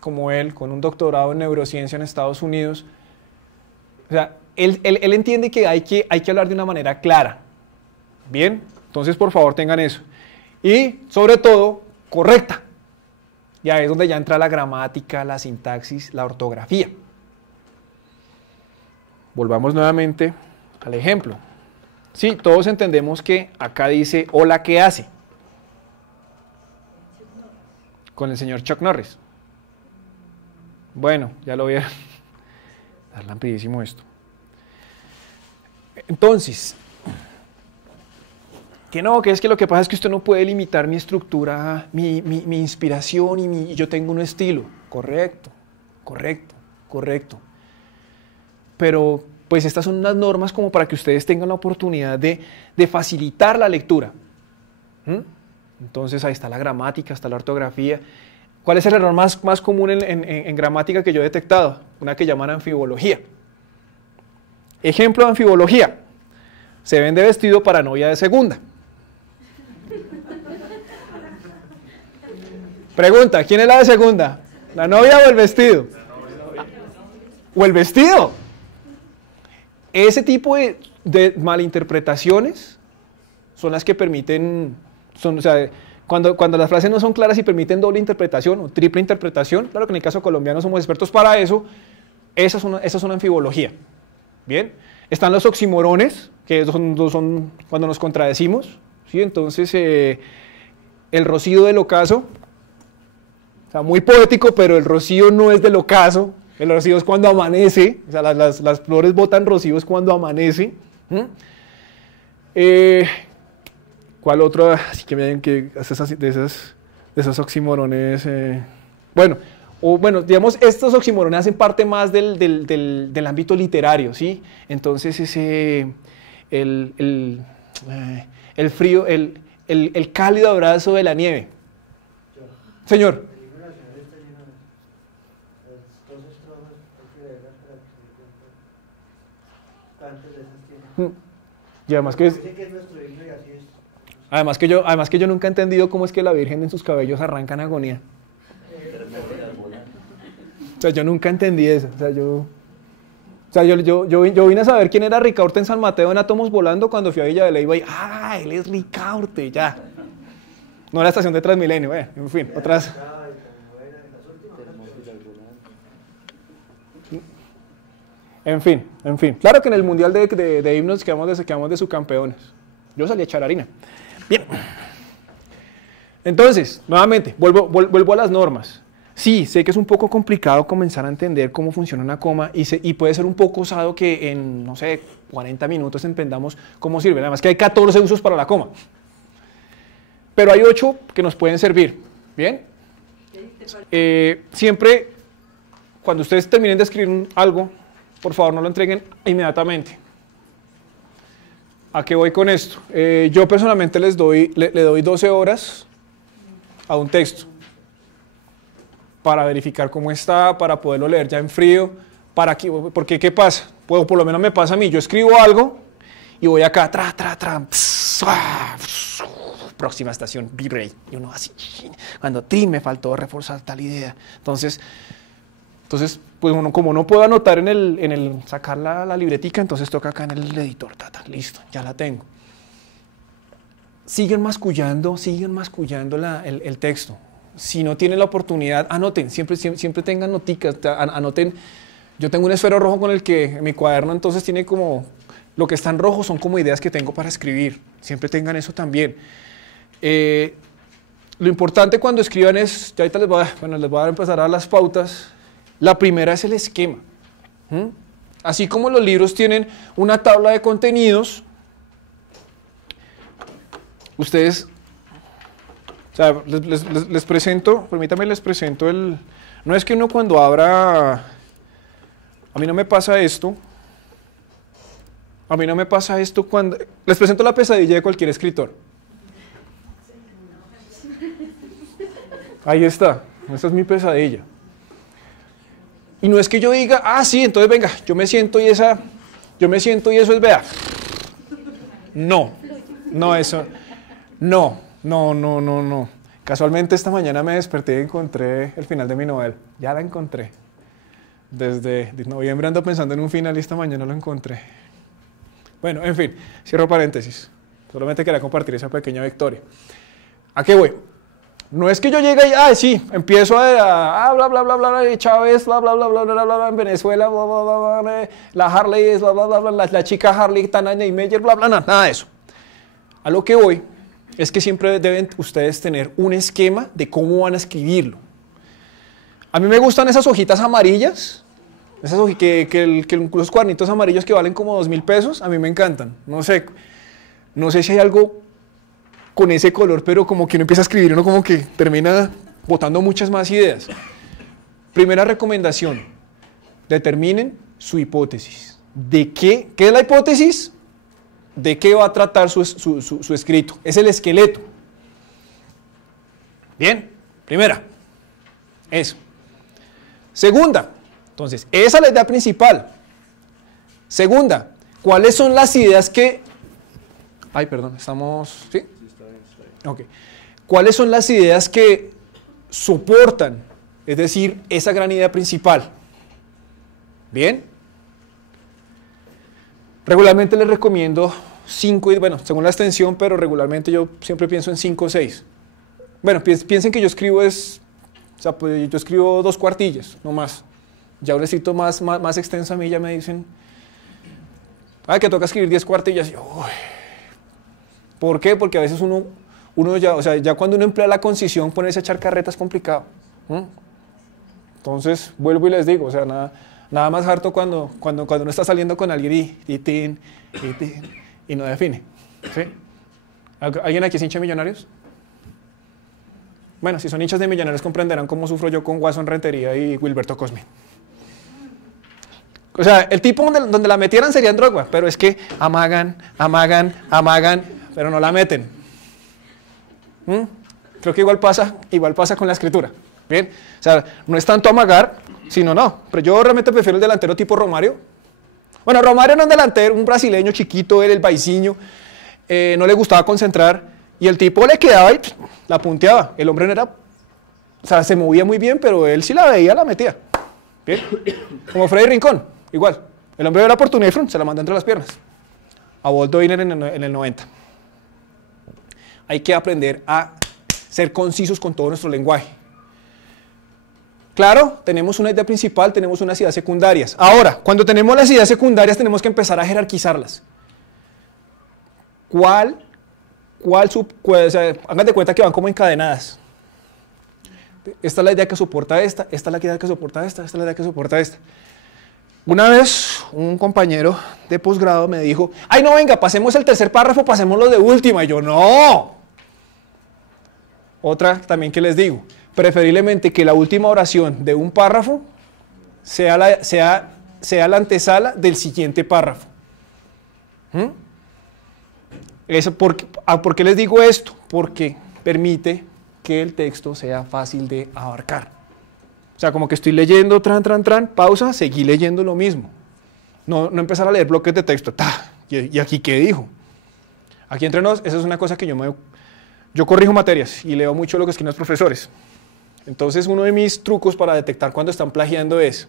como él, con un doctorado en neurociencia en Estados Unidos, o sea, él entiende que hay que hablar de una manera clara. Bien, entonces por favor tengan eso. Y sobre todo, correcta. Y ahí es donde ya entra la gramática, la sintaxis, la ortografía. Volvamos nuevamente al ejemplo. Sí, todos entendemos que acá dice, hola, ¿qué hace? Con el señor Chuck Norris. Bueno, ya lo vieron. Está rapidísimo esto. Entonces, que no, que es que lo que pasa es que usted no puede limitar mi estructura, mi inspiración y yo tengo un estilo. Correcto, correcto, correcto. Pero pues estas son unas normas como para que ustedes tengan la oportunidad de facilitar la lectura. Entonces ahí está la gramática, está la ortografía. ¿Cuál es el error más común en gramática que yo he detectado? Una que llaman anfibología. Ejemplo de anfibología. Se vende vestido para novia de segunda. Pregunta, ¿quién es la de segunda? ¿La novia o el vestido? ¿O el vestido? Ese tipo de malinterpretaciones son las que permiten, o sea, cuando las frases no son claras y permiten doble interpretación o triple interpretación, claro que en el caso colombiano somos expertos para eso, esa es una anfibología. Bien, están los oxímorones, que son cuando nos contradecimos, ¿sí? Entonces el rocío del ocaso, o sea, muy poético, pero el rocío no es del ocaso. El rocío es cuando amanece, o sea, las flores botan rocíos cuando amanece. ¿Cuál otro? Así que miren que de esos oxímorones. Bueno, digamos, estos oxímorones hacen parte más del ámbito literario, ¿sí? Entonces el frío, el cálido abrazo de la nieve. Señor. Y además que yo nunca he entendido cómo es que la Virgen en sus cabellos arrancan agonía. O sea, yo nunca entendí eso. Yo vine a saber quién era Ricaurte en San Mateo en Átomos Volando cuando fui a Villa de Leyva y él es Ricaurte, ya. No la estación de Transmilenio, en fin, otras. En fin. Claro que en el Mundial de Himnos quedamos de subcampeones. Yo salí a echar harina. Bien. Entonces, nuevamente, vuelvo a las normas. Sí, sé que es un poco complicado comenzar a entender cómo funciona una coma y puede ser un poco osado que en, no sé, 40 minutos entendamos cómo sirve. Además que hay 14 usos para la coma. Pero hay 8 que nos pueden servir. ¿Bien? Siempre, cuando ustedes terminen de escribir algo, por favor, no lo entreguen inmediatamente. ¿A qué voy con esto? Yo personalmente le doy 12 horas a un texto para verificar cómo está, para poderlo leer ya en frío. Porque, ¿qué pasa? Pues, por lo menos me pasa a mí. Yo escribo algo y voy acá, próxima estación, vibrate. Y uno así, cuando me faltó reforzar tal idea. Entonces, pues uno, como no puedo anotar en el sacar la libretica, entonces toca acá en el editor, listo, ya la tengo. Siguen mascullando el texto. Si no tienen la oportunidad, anoten, siempre tengan noticas, anoten. Yo tengo un esfero rojo con el que mi cuaderno entonces tiene como, lo que está en rojo son como ideas que tengo para escribir, siempre tengan eso también. Lo importante cuando escriban es, ya ahorita les voy a empezar a dar las pautas. La primera es el esquema. Así como los libros tienen una tabla de contenidos, ustedes, o sea, les presento, permítanme, les presento no es que uno cuando abra, a mí no me pasa esto cuando, les presento la pesadilla de cualquier escritor. Ahí está, esta es mi pesadilla. Y no es que yo diga, ah, sí, entonces venga, yo me siento y eso es vea. No, no, eso, no. Casualmente esta mañana me desperté y encontré el final de mi novela. Ya la encontré. Desde noviembre ando pensando en un final y esta mañana lo encontré. Bueno, en fin, cierro paréntesis. Solamente quería compartir esa pequeña victoria. ¿A qué voy? No es que yo llegue y, sí, empiezo a bla, bla, bla, bla, Chávez, bla, bla, bla, bla, bla, bla, en Venezuela, bla, bla, bla, bla, la Harley es, bla, bla, bla, bla, la chica Harley, Tana Neymeyer, bla, bla, nada de eso. A lo que voy es que siempre deben ustedes tener un esquema de cómo van a escribirlo. A mí me gustan esas hojitas amarillas, esas los cuadernitos amarillos que valen como 2.000 pesos, a mí me encantan. No sé si hay algo con ese color, pero como que uno empieza a escribir, uno como que termina botando muchas más ideas. Primera recomendación, determinen su hipótesis. ¿De qué? ¿Qué es la hipótesis? ¿De qué va a tratar su escrito? Es el esqueleto. Bien, primera, eso. Segunda, entonces, esa es la idea principal. Segunda, ¿cuáles son las ideas que... Ay, perdón, estamos... ¿Sí? Ok. ¿Cuáles son las ideas que soportan, es decir, esa gran idea principal? Bien. Regularmente les recomiendo 5, bueno, según la extensión, pero regularmente yo siempre pienso en 5 o 6. Bueno, piensen que yo escribo pues yo escribo 2 cuartillas, no más. Ya un escrito más extenso a mí ya me dicen, que toca escribir 10 cuartillas. ¿Por qué? Porque a veces uno ya, o sea, ya cuando uno emplea la concisión, ponerse a echar carreta es complicado. Entonces, vuelvo y les digo, o sea, nada más harto cuando uno está saliendo con alguien y no define. ¿Sí? ¿Alguien aquí es hincha de Millonarios? Bueno, si son hinchas de Millonarios comprenderán cómo sufro yo con Watson Rentería y Wilberto Cosme. O sea, el tipo donde la metieran sería en Drogba, pero es que amagan, pero no la meten. Creo que igual pasa con la escritura. Bien, o sea, no es tanto amagar, sino no. Pero yo realmente prefiero el delantero tipo Romario. Bueno, Romario no es un delantero, un brasileño chiquito, él el baiciño, no le gustaba concentrar. Y el tipo le quedaba y la punteaba. El hombre no era, o sea, se movía muy bien, pero él si la veía, la metía. ¿Bien? Como Freddy Rincón, igual. El hombre ve la oportunidad y se la manda entre las piernas. A Walt Doiner en el 90. Hay que aprender a ser concisos con todo nuestro lenguaje. Claro, tenemos una idea principal, tenemos unas ideas secundarias. Ahora, cuando tenemos las ideas secundarias, tenemos que empezar a jerarquizarlas. O sea, hagan de cuenta que van como encadenadas. Esta es la idea que soporta esta es la idea que soporta esta es la idea que soporta esta. Una vez un compañero de posgrado me dijo, ay no, venga, pasemos el tercer párrafo, pasemos lo de última. Y yo, no. Otra también que les digo, preferiblemente que la última oración de un párrafo sea la antesala del siguiente párrafo. ¿Por qué les digo esto? Porque permite que el texto sea fácil de abarcar. O sea, como que estoy leyendo, pausa, seguí leyendo lo mismo. No empezar a leer bloques de texto. ¿Y aquí qué dijo? Aquí entre nos, esa es una cosa que yo corrijo materias y leo mucho lo que escriben los profesores. Entonces, uno de mis trucos para detectar cuando están plagiando es,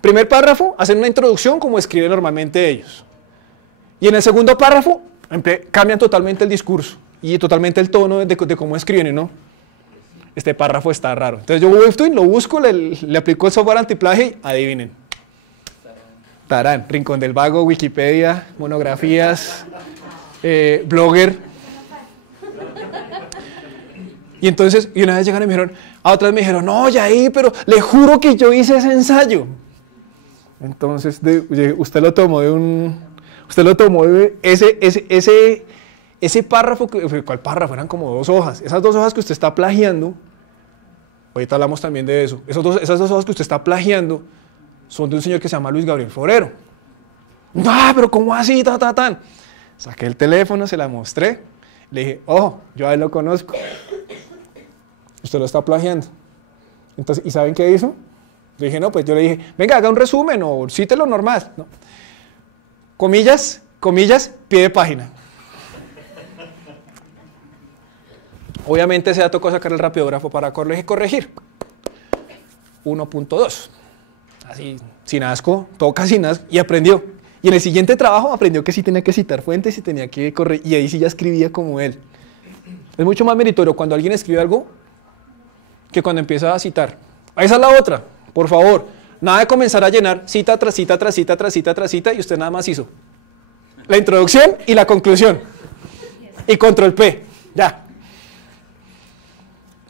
primer párrafo, hacer una introducción como escriben normalmente ellos. Y en el segundo párrafo, cambian totalmente el discurso y totalmente el tono de cómo escriben, ¿no? Este párrafo está raro. Entonces yo lo busco, le aplico el software antiplagio y adivinen. Tarán, Rincón del Vago, Wikipedia, monografías, Blogger. Y entonces, una vez llegaron y me dijeron, otra vez me dijeron, no, Yair, pero le juro que yo hice ese ensayo. Entonces, usted lo tomó de ese párrafo, ¿cuál párrafo? Eran como 2 hojas. Esas 2 hojas que usted está plagiando, ahorita hablamos también de eso, esas dos hojas que usted está plagiando son de un señor que se llama Luis Gabriel Forero. Pero ¿cómo así? Saqué el teléfono, se la mostré, le dije, yo a él lo conozco. Usted lo está plagiando. Entonces, ¿y saben qué hizo? Yo dije, no, pues yo le dije, venga, haga un resumen o cite lo normal. No. Comillas, comillas, pie de página. Obviamente ese dato tocó sacar el rapidógrafo para corregir. 1.2. Así, sin asco, toca sin asco, y aprendió. Y en el siguiente trabajo aprendió que sí tenía que citar fuentes y tenía que corregir, y ahí sí ya escribía como él. Es mucho más meritorio cuando alguien escribe algo que cuando empieza a citar. Esa es la otra, por favor. Nada de comenzar a llenar cita tras cita, tras cita, tras cita, tras cita, y usted nada más hizo la introducción y la conclusión. Y control P, ya.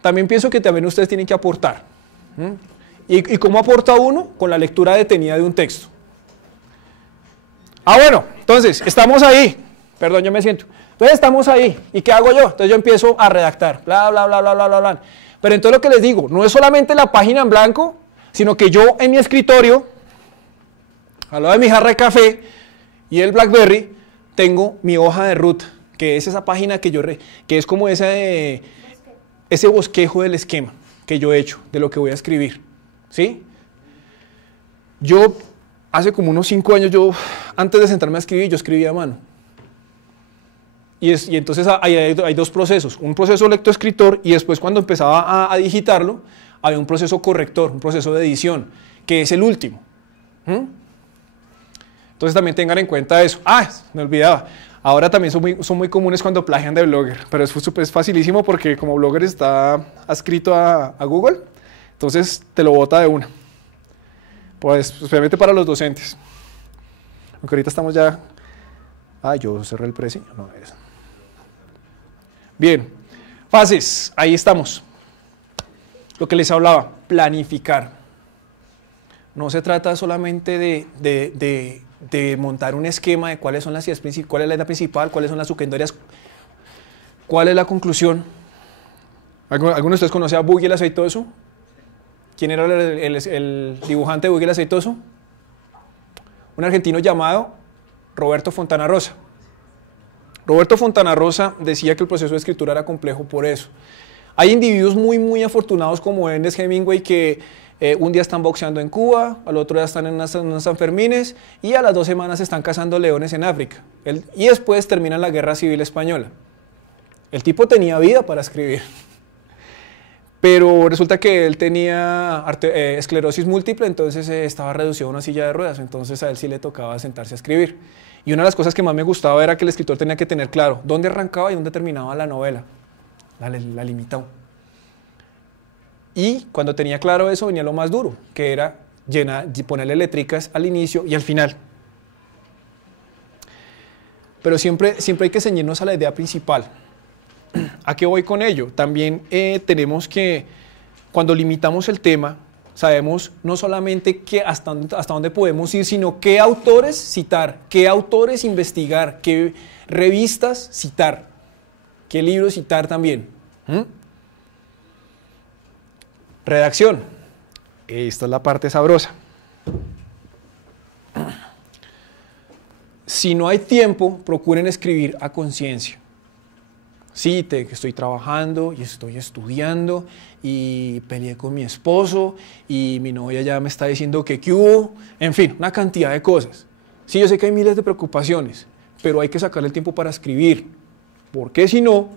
También pienso que también ustedes tienen que aportar. ¿Y cómo aporta uno? Con la lectura detenida de un texto. Ah, bueno, entonces, estamos ahí. Perdón, yo me siento. Entonces, estamos ahí. ¿Y qué hago yo? Entonces, yo empiezo a redactar. Bla, bla, bla, bla, bla, bla, bla. Pero entonces lo que les digo, no es solamente la página en blanco, sino que yo en mi escritorio, al lado de mi jarra de café y el BlackBerry, tengo mi hoja de ruta, que es esa página que que es como ese bosquejo del esquema que yo he hecho, de lo que voy a escribir. ¿Sí? Yo, hace como unos 5 años, antes de sentarme a escribir, yo escribía a mano. Y entonces hay dos procesos, un proceso lectoescritor y después cuando empezaba a digitarlo, había un proceso corrector, un proceso de edición, que es el último. Entonces también tengan en cuenta eso. Ah, me olvidaba. Ahora también son muy comunes cuando plagian de Blogger, pero es facilísimo porque como Blogger está adscrito a Google, entonces te lo bota de una. Pues especialmente para los docentes. Aunque ahorita estamos ya... Ah, yo cerré el precio. No, es... Bien, fases, ahí estamos. Lo que les hablaba, planificar. No se trata solamente de montar un esquema de cuáles son las ideas principales, cuál es la idea principal, cuáles son las secundarias, cuál es la conclusión. ¿Alguno de ustedes conoce a Buggy el Aceitoso? ¿Quién era el dibujante de Buggy el Aceitoso? Un argentino llamado Roberto Fontana Rosa. Roberto Fontana Rosa decía que el proceso de escritura era complejo por eso. Hay individuos muy afortunados como Ernest Hemingway que un día están boxeando en Cuba, al otro día están en unos Sanfermines y a las 2 semanas están cazando leones en África. Y después terminan la Guerra Civil Española. El tipo tenía vida para escribir. Pero resulta que él tenía esclerosis múltiple, entonces estaba reducido a una silla de ruedas, entonces a él sí le tocaba sentarse a escribir. Y una de las cosas que más me gustaba era que el escritor tenía que tener claro dónde arrancaba y dónde terminaba la novela, la limitó. Y cuando tenía claro eso venía lo más duro, que era ponerle letricas al inicio y al final. Pero siempre hay que ceñirnos a la idea principal. ¿A qué voy con ello? También tenemos que, cuando limitamos el tema, sabemos no solamente hasta dónde podemos ir, sino qué autores citar, qué autores investigar, qué revistas citar, qué libros citar también. Redacción. Esta es la parte sabrosa. Si no hay tiempo, procuren escribir a conciencia. Sí, que estoy trabajando y estoy estudiando y peleé con mi esposo y mi novia ya me está diciendo que qué hubo, en fin, una cantidad de cosas. Sí, yo sé que hay miles de preocupaciones, pero hay que sacarle el tiempo para escribir, porque si no,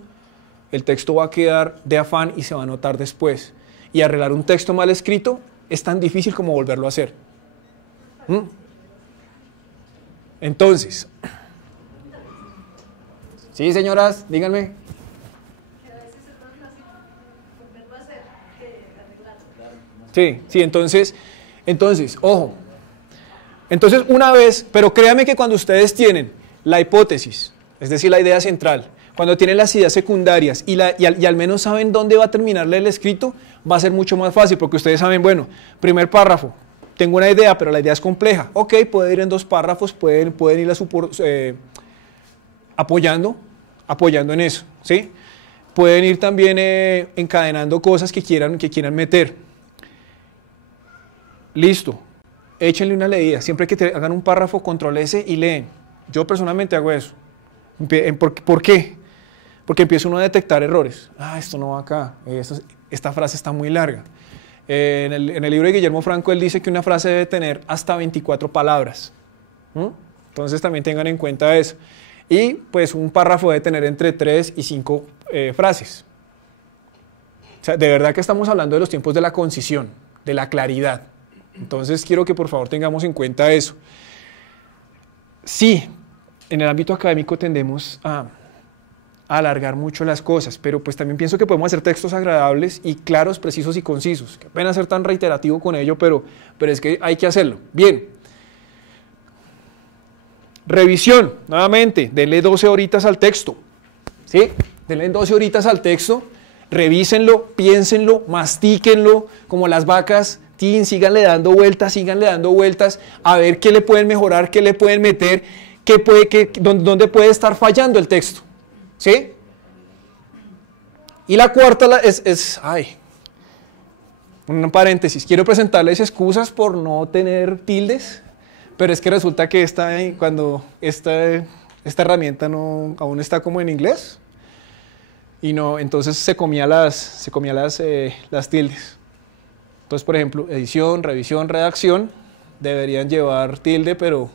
el texto va a quedar de afán y se va a notar después. Y arreglar un texto mal escrito es tan difícil como volverlo a hacer. Entonces, sí, señoras, díganme. Sí, entonces, ojo. Entonces, una vez, pero créanme que cuando ustedes tienen la hipótesis, es decir, la idea central, cuando tienen las ideas secundarias y al menos saben dónde va a terminarle el escrito, va a ser mucho más fácil, porque ustedes saben, bueno, primer párrafo, tengo una idea, pero la idea es compleja. Ok, puede ir en 2 párrafos, pueden ir apoyando en eso, ¿sí? Pueden ir también encadenando cosas que quieran meter. Listo, échenle una leída. Siempre que hagan un párrafo, control S y leen. Yo personalmente hago eso. ¿Por qué? Porque empieza uno a detectar errores. Ah, esto no va acá. Esta frase está muy larga. En el libro de Guillermo Franco, él dice que una frase debe tener hasta 24 palabras. Entonces también tengan en cuenta eso. Y pues un párrafo debe tener entre 3 y 5 frases. O sea, de verdad que estamos hablando de los tiempos de la concisión, de la claridad. Entonces quiero que por favor tengamos en cuenta eso. Sí, en el ámbito académico tendemos a alargar mucho las cosas, pero pues también pienso que podemos hacer textos agradables y claros, precisos y concisos. Qué pena ser tan reiterativo con ello, pero es que hay que hacerlo. Bien. Revisión, nuevamente, denle 12 horitas al texto. ¿Sí? Denle 12 horitas al texto, revísenlo, piénsenlo, mastíquenlo, como las vacas, síganle dando vueltas, a ver qué le pueden mejorar, qué le pueden meter, dónde puede estar fallando el texto. ¿Sí? Y la cuarta un paréntesis, quiero presentarles excusas por no tener tildes, pero es que resulta que esta herramienta aún está como en inglés, y no, entonces se comía las tildes. Entonces, por ejemplo, edición, revisión, redacción, deberían llevar tilde, pero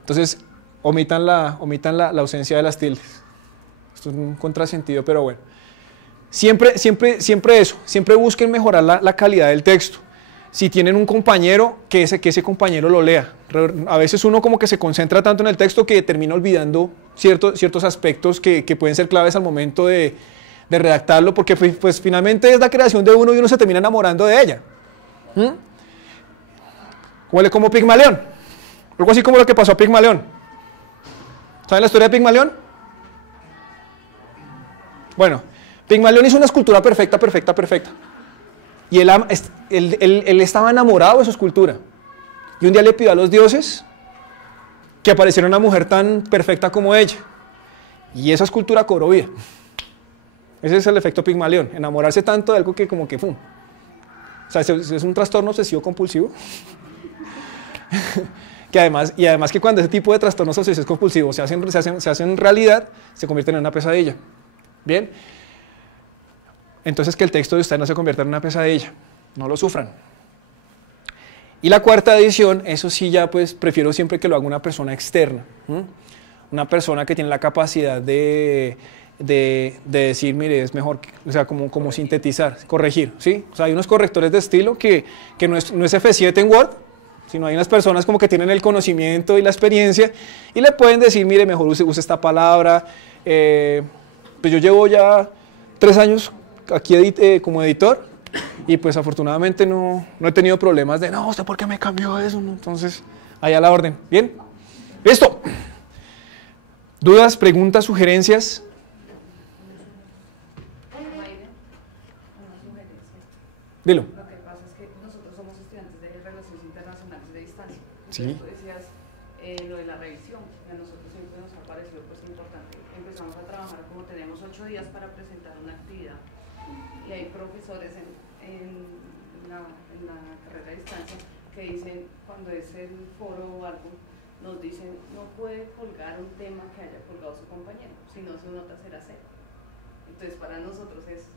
entonces omitan la ausencia de las tildes. Esto es un contrasentido, pero bueno. Siempre eso, siempre busquen mejorar la calidad del texto. Si tienen un compañero, que ese compañero lo lea. A veces uno como que se concentra tanto en el texto que termina olvidando ciertos aspectos que pueden ser claves al momento de redactarlo, porque pues finalmente es la creación de uno y uno se termina enamorando de ella. Huele como Pigmalión. Algo así como lo que pasó a Pigmalión. ¿Saben la historia de Pigmalión? Bueno, Pigmalión hizo una escultura perfecta. Y él estaba enamorado de su escultura. Y un día le pidió a los dioses que apareciera una mujer tan perfecta como ella. Y esa escultura cobró vida. Ese es el efecto Pigmalión, enamorarse tanto de algo que como que ¡fum! O sea, es un trastorno obsesivo compulsivo. además que cuando ese tipo de trastornos obsesivos compulsivos se hacen realidad, se convierten en una pesadilla. ¿Bien? Entonces que el texto de usted no se convierta en una pesadilla, no lo sufran. Y la cuarta edición, eso sí ya pues prefiero siempre que lo haga una persona externa, una persona que tiene la capacidad de decir, mire, es mejor, o sea, como sintetizar, corregir, ¿sí? O sea, hay unos correctores de estilo que no es F7 en Word, sino hay unas personas como que tienen el conocimiento y la experiencia y le pueden decir, mire, mejor use esta palabra. Pues yo llevo ya 3 años aquí como editor y pues afortunadamente no he tenido problemas de, no, ¿usted por qué me cambió eso? Entonces, allá la orden. ¿Bien? ¡Listo! ¿Dudas, preguntas, sugerencias? Dilo. Lo que pasa es que nosotros somos estudiantes de Relaciones Internacionales de Distancia. Sí. Tú decías lo de la revisión, que a nosotros siempre nos ha parecido pues importante. Empezamos a trabajar como tenemos 8 días para presentar una actividad y hay profesores en la carrera de distancia que dicen, cuando es el foro o algo, nos dicen, no puede colgar un tema que haya colgado su compañero, si no su nota será 0. Entonces para nosotros es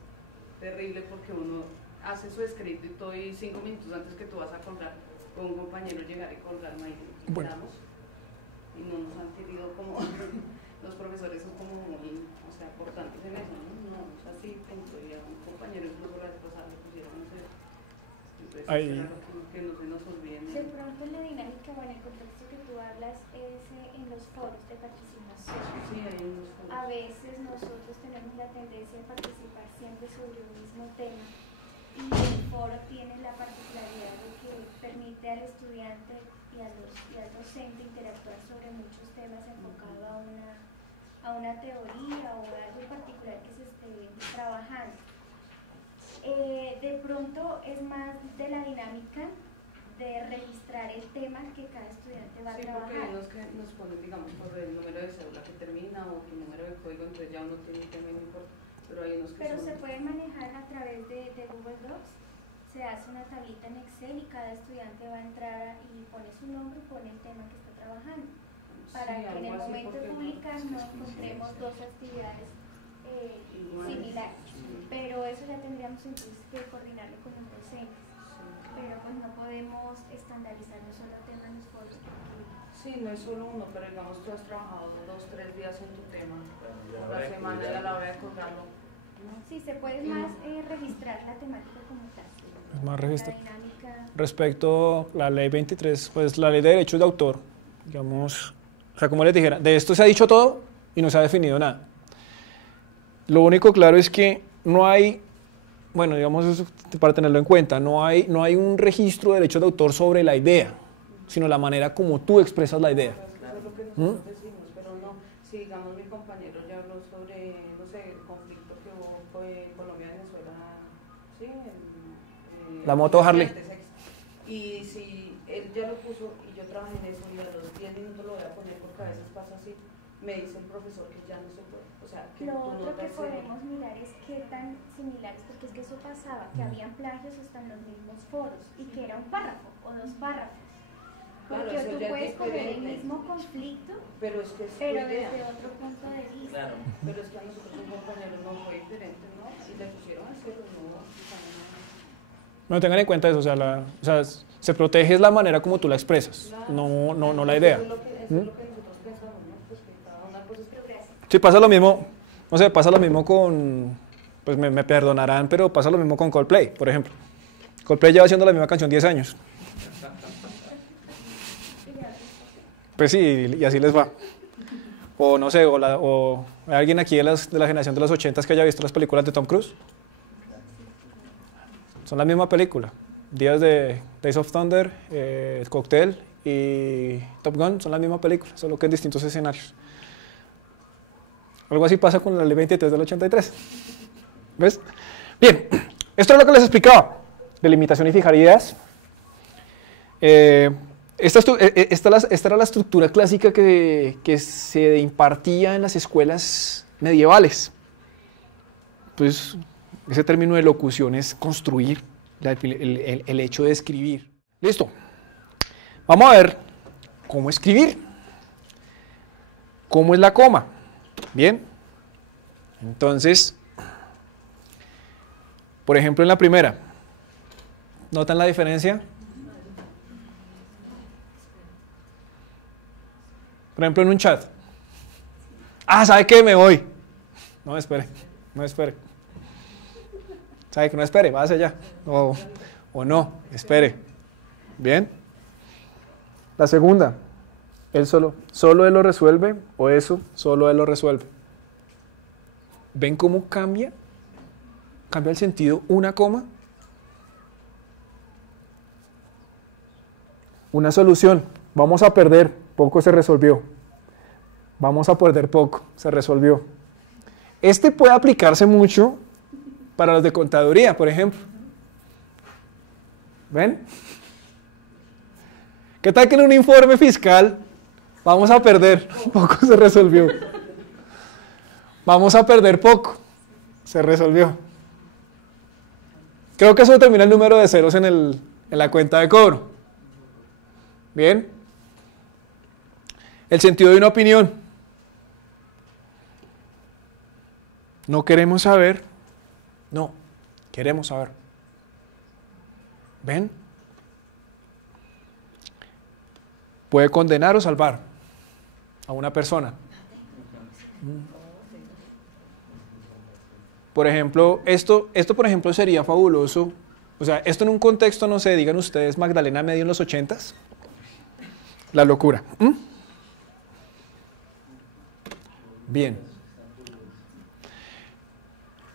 terrible porque uno hace su escrito y todo y 5 minutos antes que tú vas a colgar con un compañero llegar y colgarme ahí bueno. Y no nos han querido como los profesores son como muy, o sea, importantes en eso, ¿no? O sea, sí, dentro de un compañero incluso la vez pasada le pusieron no sé, entonces es raro que no se nos olviden. De pronto la dinámica, bueno, el contexto que tú hablas es en los foros de participación. Sí, hay unos foros. A veces nosotros tenemos la tendencia de participar siempre sobre un mismo tema. Y el foro tiene la particularidad de que permite al estudiante y al docente interactuar sobre muchos temas enfocados a una teoría o a algo en particular que se esté trabajando. De pronto es más de la dinámica de registrar el tema que cada estudiante va a trabajar. Sí, porque hay unos que nos ponen, digamos, por el número de cédula que termina o el número de código, entonces ya uno tiene que no importa. Pero se puede manejar a través de Google Docs, se hace una tablita en Excel y cada estudiante va a entrar y pone su nombre y pone el tema que está trabajando, para que en el momento de publicar no encontremos 2 actividades similar, pero eso ya tendríamos entonces que coordinarlo con los docentes, pero pues no podemos estandarizar un solo tema en los foros. Sí, no es solo uno, pero digamos tú has trabajado 2 o 3 días en tu tema, por la semana y a la hora de colgarlo. Sí, se puede más registrar la temática como tal. Es más registrar. La dinámica. Respecto a la ley 23, pues la ley de derechos de autor, digamos, o sea, como les dijera, de esto se ha dicho todo y no se ha definido nada. Lo único claro es que no hay, bueno, digamos eso para tenerlo en cuenta, no hay un registro de derechos de autor sobre la idea, sino la manera como tú expresas la idea. Claro, es lo que nosotros decimos, pero no, si digamos mi compañero ya habló sobre, no sé, el conflicto que hubo en Colombia-Venezuela, ¿sí? La moto Harley. Y si él ya lo puso y yo trabajé en eso y a los 10 minutos lo voy a poner porque a veces pasa así, me dice el profesor que ya no se puede. O sea, que Lo tú otro que notas podemos mirar es qué tan similares, porque es que eso pasaba, que habían plagios hasta en los mismos foros y que era un párrafo o 2 párrafos. Claro, Porque eso tú ya es puedes coger el diferente. mismo conflicto, pero es que es tu pero idea. desde otro punto de vista. Claro, pero es que a nosotros un compañero no fue diferente, ¿no? Y le pusieron a cero, no. No tengan en cuenta eso, o sea, se protege es la manera como tú la expresas, no la idea. Eso es lo que nosotros pensamos, ¿no? Pues que cada una cosa es que... Sí, pasa lo mismo, no sé, pasa lo mismo con, pues me perdonarán, pero pasa lo mismo con Coldplay, por ejemplo. Coldplay lleva haciendo la misma canción 10 años. Pues sí, y así les va. O no sé, o hay alguien aquí de la generación de los 80s que haya visto las películas de Tom Cruise. Son la misma película. Days of Thunder, Cocktail y Top Gun son la misma película, solo que en distintos escenarios. Algo así pasa con la ley 23 del 83. ¿Ves? Bien, esto es lo que les explicaba. Delimitación y fijar ideas. Esta era la estructura clásica que se impartía en las escuelas medievales. Pues ese término de locución es construir, el hecho de escribir. Listo. Vamos a ver cómo escribir. ¿Cómo es la coma? Bien. Entonces, por ejemplo, en la primera, ¿notan la diferencia? Por ejemplo, en un chat. Ah, ¿sabe qué? Me voy. No, espere. ¿Sabe que no espere? Váyase allá. O no, espere. Bien. La segunda. Él solo él lo resuelve, o eso, solo él lo resuelve. ¿Ven cómo cambia? Cambia el sentido una coma. Una solución. Vamos a perder, poco se resolvió. Vamos a perder poco, se resolvió. Este puede aplicarse mucho para los de contaduría, por ejemplo. ¿Ven? ¿Qué tal que en un informe fiscal vamos a perder, poco se resolvió? Vamos a perder poco, se resolvió. Creo que eso determina el número de ceros en la cuenta de cobro. Bien. El sentido de una opinión. No queremos saber. No, queremos saber. ¿Ven? Puede condenar o salvar a una persona. Por ejemplo, esto por ejemplo sería fabuloso. O sea, esto en un contexto, no sé, digan ustedes Magdalena Medio en los 80s. La locura. Bien.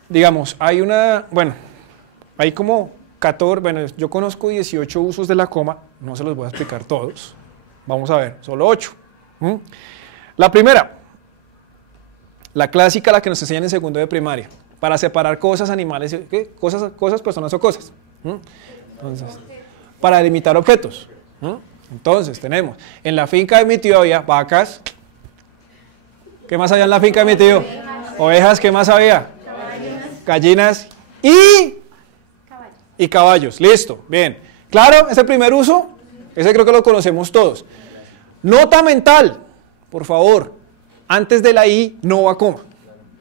Digamos, hay como 14, bueno, yo conozco 18 usos de la coma, no se los voy a explicar todos. Vamos a ver, solo 8. La primera, la clásica, la que nos enseñan en segundo de primaria, para separar cosas, animales, ¿qué? Cosas, personas o cosas. Entonces, para delimitar objetos. Entonces, tenemos, en la finca de mi tío había vacas. ¿Qué más había en la finca de mi tío? Ovejas, ¿qué más había? Gallinas y caballos. Listo, bien. ¿Claro? Ese primer uso, ese creo que lo conocemos todos. Nota mental, por favor, antes de la I no va coma.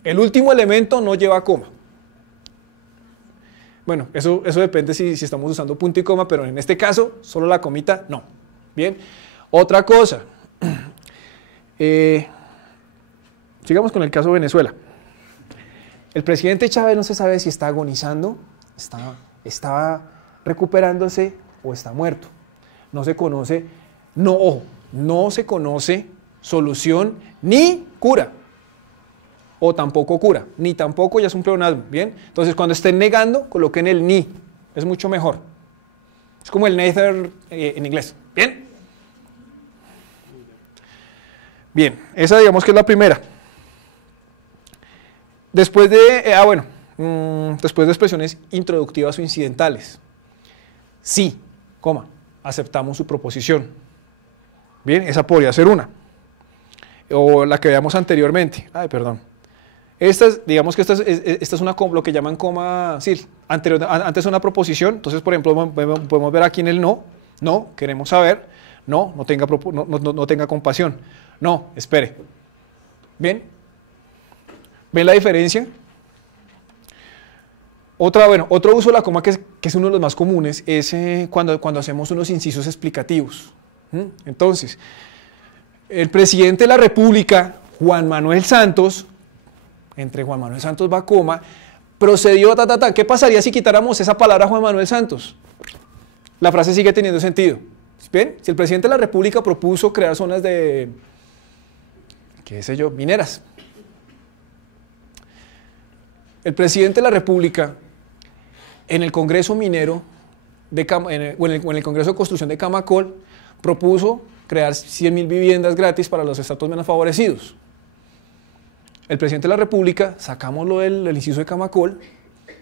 El último elemento no lleva coma. Bueno, eso depende si estamos usando punto y coma, pero en este caso, solo la comita, no. Bien. Otra cosa. Sigamos con el caso de Venezuela. El presidente Chávez no se sabe si está agonizando, está recuperándose o está muerto. No se conoce, no se conoce solución ni cura. O tampoco cura, ni tampoco ya es un pleonasmo, ¿bien? Entonces, cuando estén negando, coloquen el ni, es mucho mejor. Es como el neither en inglés, ¿bien? Bien, esa digamos que es la primera. Después de, después de expresiones introductivas o incidentales. Sí, coma, aceptamos su proposición. Bien, esa podría ser una. O la que veamos anteriormente. Ay, perdón. Digamos que esta es una, lo que llaman coma, sí, antes una proposición. Entonces, por ejemplo, podemos ver aquí en el no, queremos saber, no tenga compasión, no, espere. ¿Bien? ¿Ven la diferencia? Otro uso de la coma que es uno de los más comunes es cuando hacemos unos incisos explicativos. Entonces, el presidente de la República, Juan Manuel Santos, entre Juan Manuel Santos va coma, procedió, ¿qué pasaría si quitáramos esa palabra Juan Manuel Santos? La frase sigue teniendo sentido. ¿Ven? Si el presidente de la República propuso crear zonas de, qué sé yo, mineras. El presidente de la República, en el Congreso Minero, en el Congreso de Construcción de Camacol, propuso crear 100.000 viviendas gratis para los estratos menos favorecidos. El presidente de la República, sacámoslo del inciso de Camacol,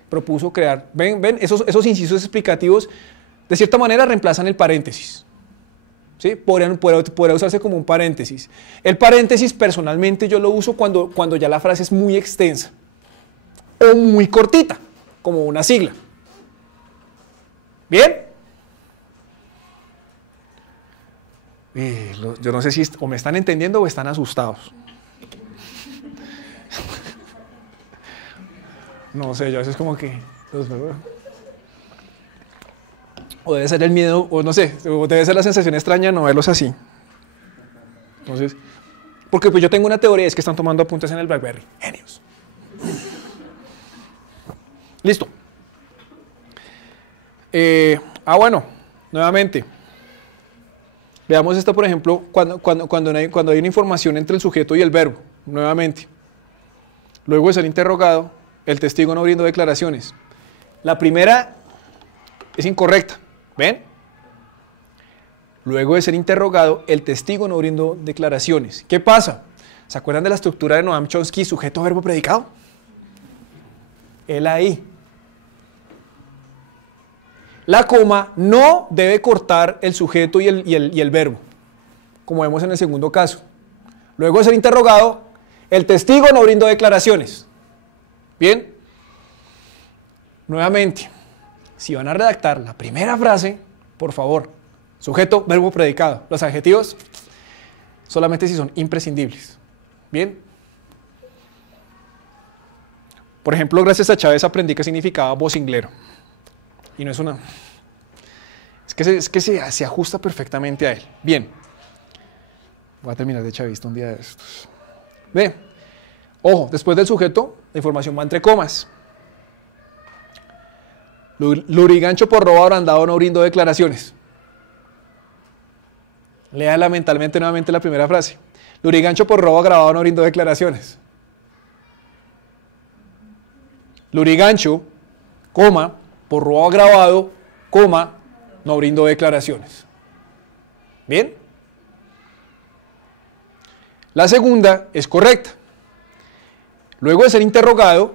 propuso crear, ven, esos incisos explicativos, de cierta manera reemplazan el paréntesis. ¿Sí? Podría usarse como un paréntesis. El paréntesis, personalmente, yo lo uso cuando ya la frase es muy extensa o muy cortita, como una sigla. ¿Bien? Yo no sé si o me están entendiendo o están asustados. No sé, yo a veces como que... O debe ser el miedo, o no sé, o debe ser la sensación extraña no verlos así. Entonces, porque pues yo tengo una teoría, es que están tomando apuntes en el BlackBerry. Genios. Listo. Bueno, nuevamente. Veamos esto, por ejemplo, cuando hay una información entre el sujeto y el verbo. Nuevamente. Luego de ser interrogado, el testigo no brindó declaraciones. La primera es incorrecta. ¿Ven? Luego de ser interrogado, el testigo no brindó declaraciones. ¿Qué pasa? ¿Se acuerdan de la estructura de Noam Chomsky, sujeto, verbo, predicado? Él ahí. La coma no debe cortar el sujeto y el verbo, como vemos en el segundo caso. Luego de ser interrogado, el testigo no brindó declaraciones. ¿Bien? Nuevamente, si van a redactar la primera frase, por favor, sujeto, verbo, predicado. Los adjetivos solamente si son imprescindibles. ¿Bien? Por ejemplo, gracias a Chávez aprendí que significaba vocinglero. Y no es una... Es que se ajusta perfectamente a él. Bien. Voy a terminar de chavista un día de estos. Ve. Ojo, después del sujeto, la información va entre comas. Lurigancho por robo abrandado no brindó declaraciones. Léala mentalmente nuevamente la primera frase. Lurigancho por robo agravado no brindó declaraciones. Lurigancho, coma, por robo agravado, coma, no brindó declaraciones. ¿Bien? La segunda es correcta. Luego de ser interrogado,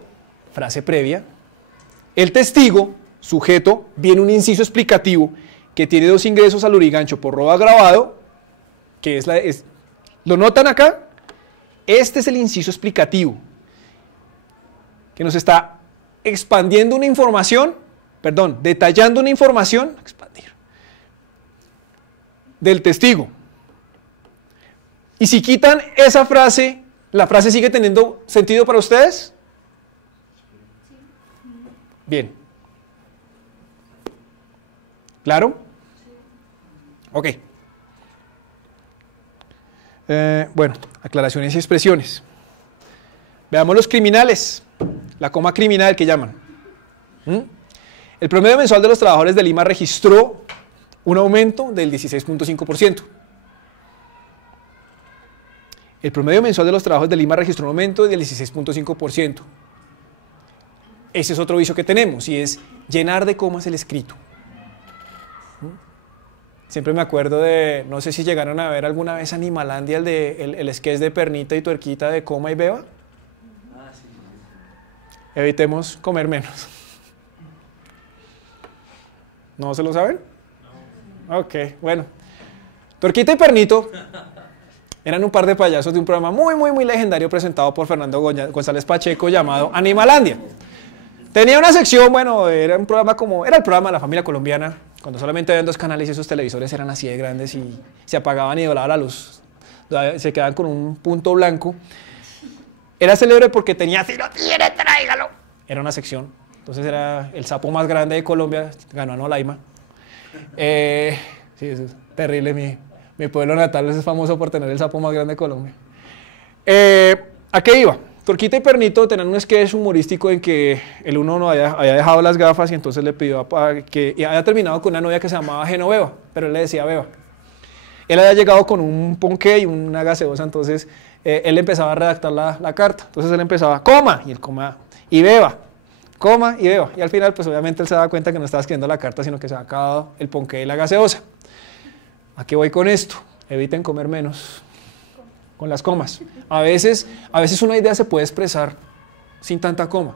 frase previa, el testigo, sujeto, viene un inciso explicativo que tiene dos ingresos al lurigancho por robo agravado, que ¿lo notan acá? Este es el inciso explicativo, que nos está expandiendo una información, detallando una información, del testigo. Y si quitan esa frase, ¿La frase sigue teniendo sentido para ustedes? Bien. ¿Claro? Ok. Bueno, aclaraciones y expresiones. Veamos los criminales. La coma criminal que llaman. El promedio mensual de los trabajadores de Lima registró un aumento del 16.5%. El promedio mensual de los trabajos de Lima registró un aumento del 16.5%. Ese es otro vicio que tenemos y es llenar de comas el escrito. Siempre me acuerdo de, no sé si llegaron a ver alguna vez Animalandia, el sketch de Pernita y Tuerquita de coma y beba. Evitemos comer menos. ¿No se lo saben? No. Ok, bueno. Tuerquita y Pernito eran un par de payasos de un programa muy legendario presentado por Fernando González Pacheco llamado Animalandia. Tenía una sección, bueno, era un programa era el programa de la familia colombiana, cuando solamente habían 2 canales y esos televisores eran así de grandes y se apagaban y volaba la luz, se quedaban con un punto blanco. Era célebre porque tenía, si lo tiene, tráigalo. Era una sección, entonces era el sapo más grande de Colombia, ganó a Nolaima. Sí, eso es terrible, mi pueblo natal es famoso por tener el sapo más grande de Colombia. ¿A qué iba? Tuerquita y Pernito tenían un sketch humorístico en que el uno no había dejado las gafas y entonces le pidió y había terminado con una novia que se llamaba Genoveva, pero él le decía Beba. Él había llegado con un ponqué y una gaseosa, entonces él empezaba a redactar la carta. Entonces él empezaba, coma, y él coma, y beba, coma y beba. Y al final, pues obviamente él se daba cuenta que no estaba escribiendo la carta, sino que se había acabado el ponqué y la gaseosa. ¿A qué voy con esto? Eviten comer menos con las comas. A veces una idea se puede expresar sin tanta coma.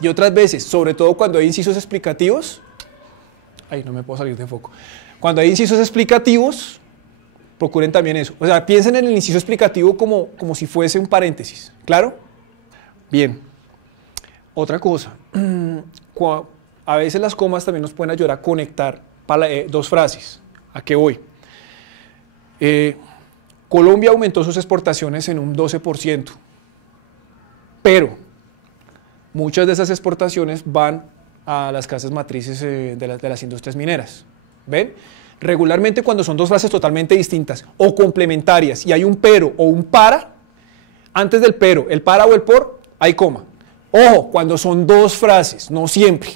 Y otras veces, sobre todo cuando hay incisos explicativos, ay, no me puedo salir de foco. Cuando hay incisos explicativos, procuren también eso. O sea, piensen en el inciso explicativo como si fuese un paréntesis. ¿Claro? Bien. Otra cosa. A veces las comas también nos pueden ayudar a conectar 2 frases. ¿A qué voy? Colombia aumentó sus exportaciones en un 12%, pero muchas de esas exportaciones van a las casas matrices de las industrias mineras. ¿Ven? Regularmente cuando son 2 frases totalmente distintas o complementarias y hay un pero o un para, antes del pero, el para o el por, hay coma. Ojo, cuando son 2 frases, no siempre.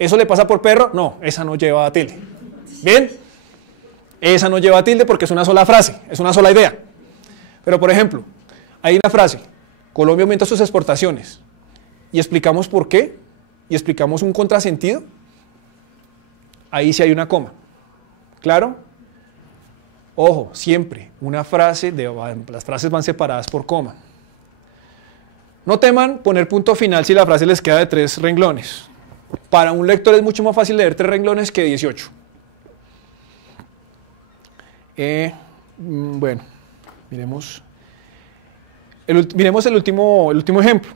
¿Eso le pasa por perro? No, esa no lleva tilde. ¿Bien? Esa no lleva tilde porque es una sola frase, es una sola idea. Pero por ejemplo, hay una frase, Colombia aumenta sus exportaciones, y explicamos por qué, y explicamos un contrasentido, ahí sí hay una coma. ¿Claro? Ojo, siempre, una frase, las frases van separadas por coma. No teman poner punto final si la frase les queda de 3 renglones. Para un lector es mucho más fácil leer 3 renglones que 18. Bueno, miremos el último ejemplo.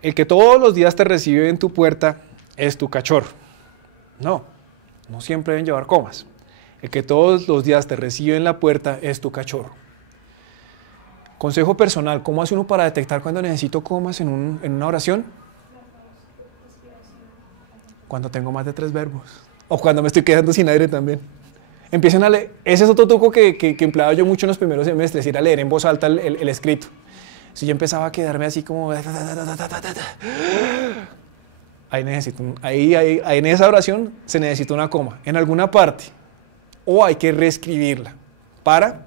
El que todos los días te recibe en tu puerta es tu cachorro. No siempre deben llevar comas. El que todos los días te recibe en la puerta es tu cachorro. Consejo personal, ¿cómo hace uno para detectar cuando necesito comas en una oración? Cuando tengo más de 3 verbos. O cuando me estoy quedando sin aire también. Empiecen a leer. Ese es otro truco que empleaba yo mucho en los primeros semestres, ir a leer en voz alta el escrito. Si yo empezaba a quedarme así como... Ahí en esa oración se necesita una coma, en alguna parte. O hay que reescribirla para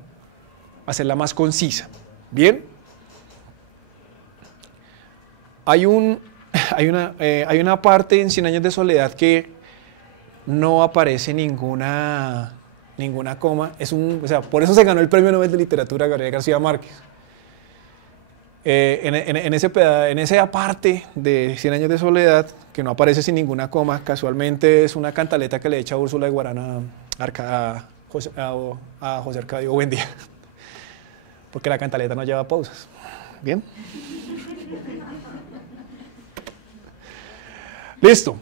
hacerla más concisa. ¿Bien? Hay una parte en 100 años de soledad que no aparece ninguna coma. Por eso se ganó el Premio Nobel de Literatura Gabriel García Márquez. En esa parte de 100 años de soledad, que no aparece sin ninguna coma, casualmente es una cantaleta que le echa Úrsula de Guarana a José Arcadio Buendía. Porque la cantaleta no lleva pausas. ¿Bien? Listo.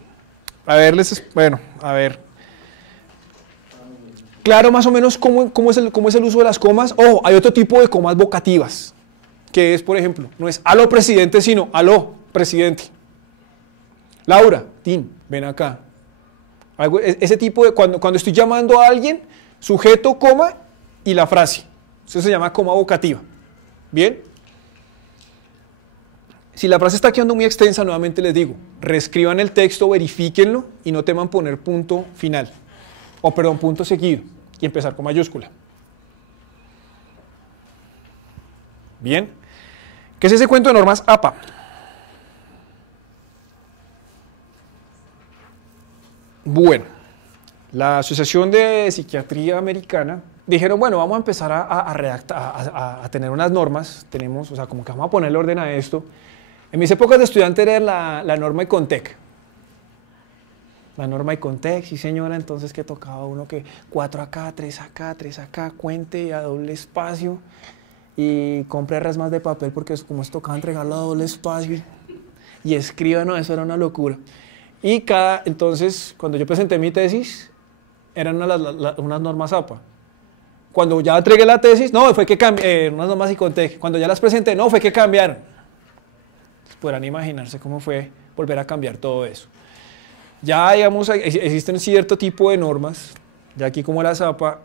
A ver. claro más o menos cómo es el uso de las comas. Ojo, hay otro tipo de comas vocativas, que es, por ejemplo, no es aló presidente, sino aló presidente. Laura, Tin, ven acá. Ese tipo de, cuando estoy llamando a alguien, sujeto, coma y la frase. Eso se llama coma vocativa. ¿Bien? Si la frase está quedando muy extensa, nuevamente les digo, reescriban el texto, verifíquenlo y no teman poner punto final. O perdón, punto seguido y empezar con mayúscula. Bien. ¿Qué es ese cuento de normas APA? Bueno, la Asociación de Psiquiatría Americana dijeron, bueno, vamos a empezar a tener unas normas, tenemos, o sea, como que vamos a ponerle orden a esto. En mis épocas de estudiante era la norma Icontec. La norma Icontec, sí señora, entonces que tocaba uno que 4 acá, 3 acá, 3 acá, cuente a doble espacio y compre rasmas de papel porque como se tocaba entregarlo a doble espacio y escriba, no, eso era una locura. Y entonces, cuando yo presenté mi tesis, eran unas normas APA. Cuando ya entregué la tesis, no, fue que cambié, unas normas Icontec. Cuando ya las presenté, no, fue que cambiaron. Podrán imaginarse cómo fue volver a cambiar todo eso. Ya, digamos, existen cierto tipo de normas, ya aquí como la APA.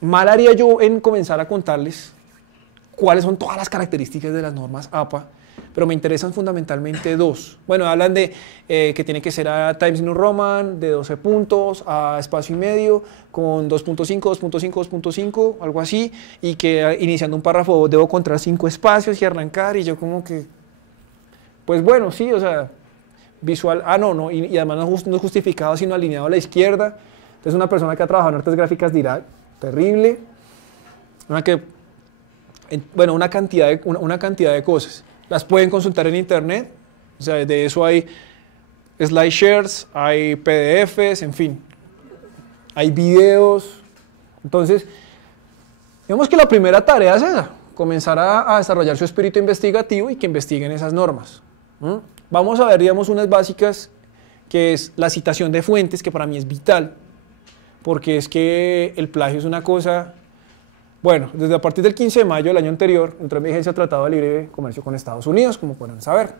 Mal haría yo en comenzar a contarles cuáles son todas las características de las normas APA, pero me interesan fundamentalmente dos. Bueno, hablan de que tiene que ser a Times New Roman, de 12 puntos, a espacio y medio, con 2.5, 2.5, 2.5, algo así, y que iniciando un párrafo debo encontrar 5 espacios y arrancar, y yo como que, pues bueno, sí, o sea, visual, no, y además no es justificado, sino alineado a la izquierda. Entonces una persona que ha trabajado en artes gráficas dirá, terrible, una cantidad de cosas. Las pueden consultar en internet, o sea, de eso hay SlideShares, hay PDFs, en fin, hay videos. Entonces, digamos que la primera tarea es esa, comenzar a desarrollar su espíritu investigativo y que investiguen esas normas. Vamos a ver, digamos, unas básicas, que es la citación de fuentes, que para mí es vital, porque es que el plagio es una cosa. Bueno, desde a partir del 15 de mayo del año anterior entró en vigencia el Tratado de Libre Comercio con Estados Unidos, como podrán saber.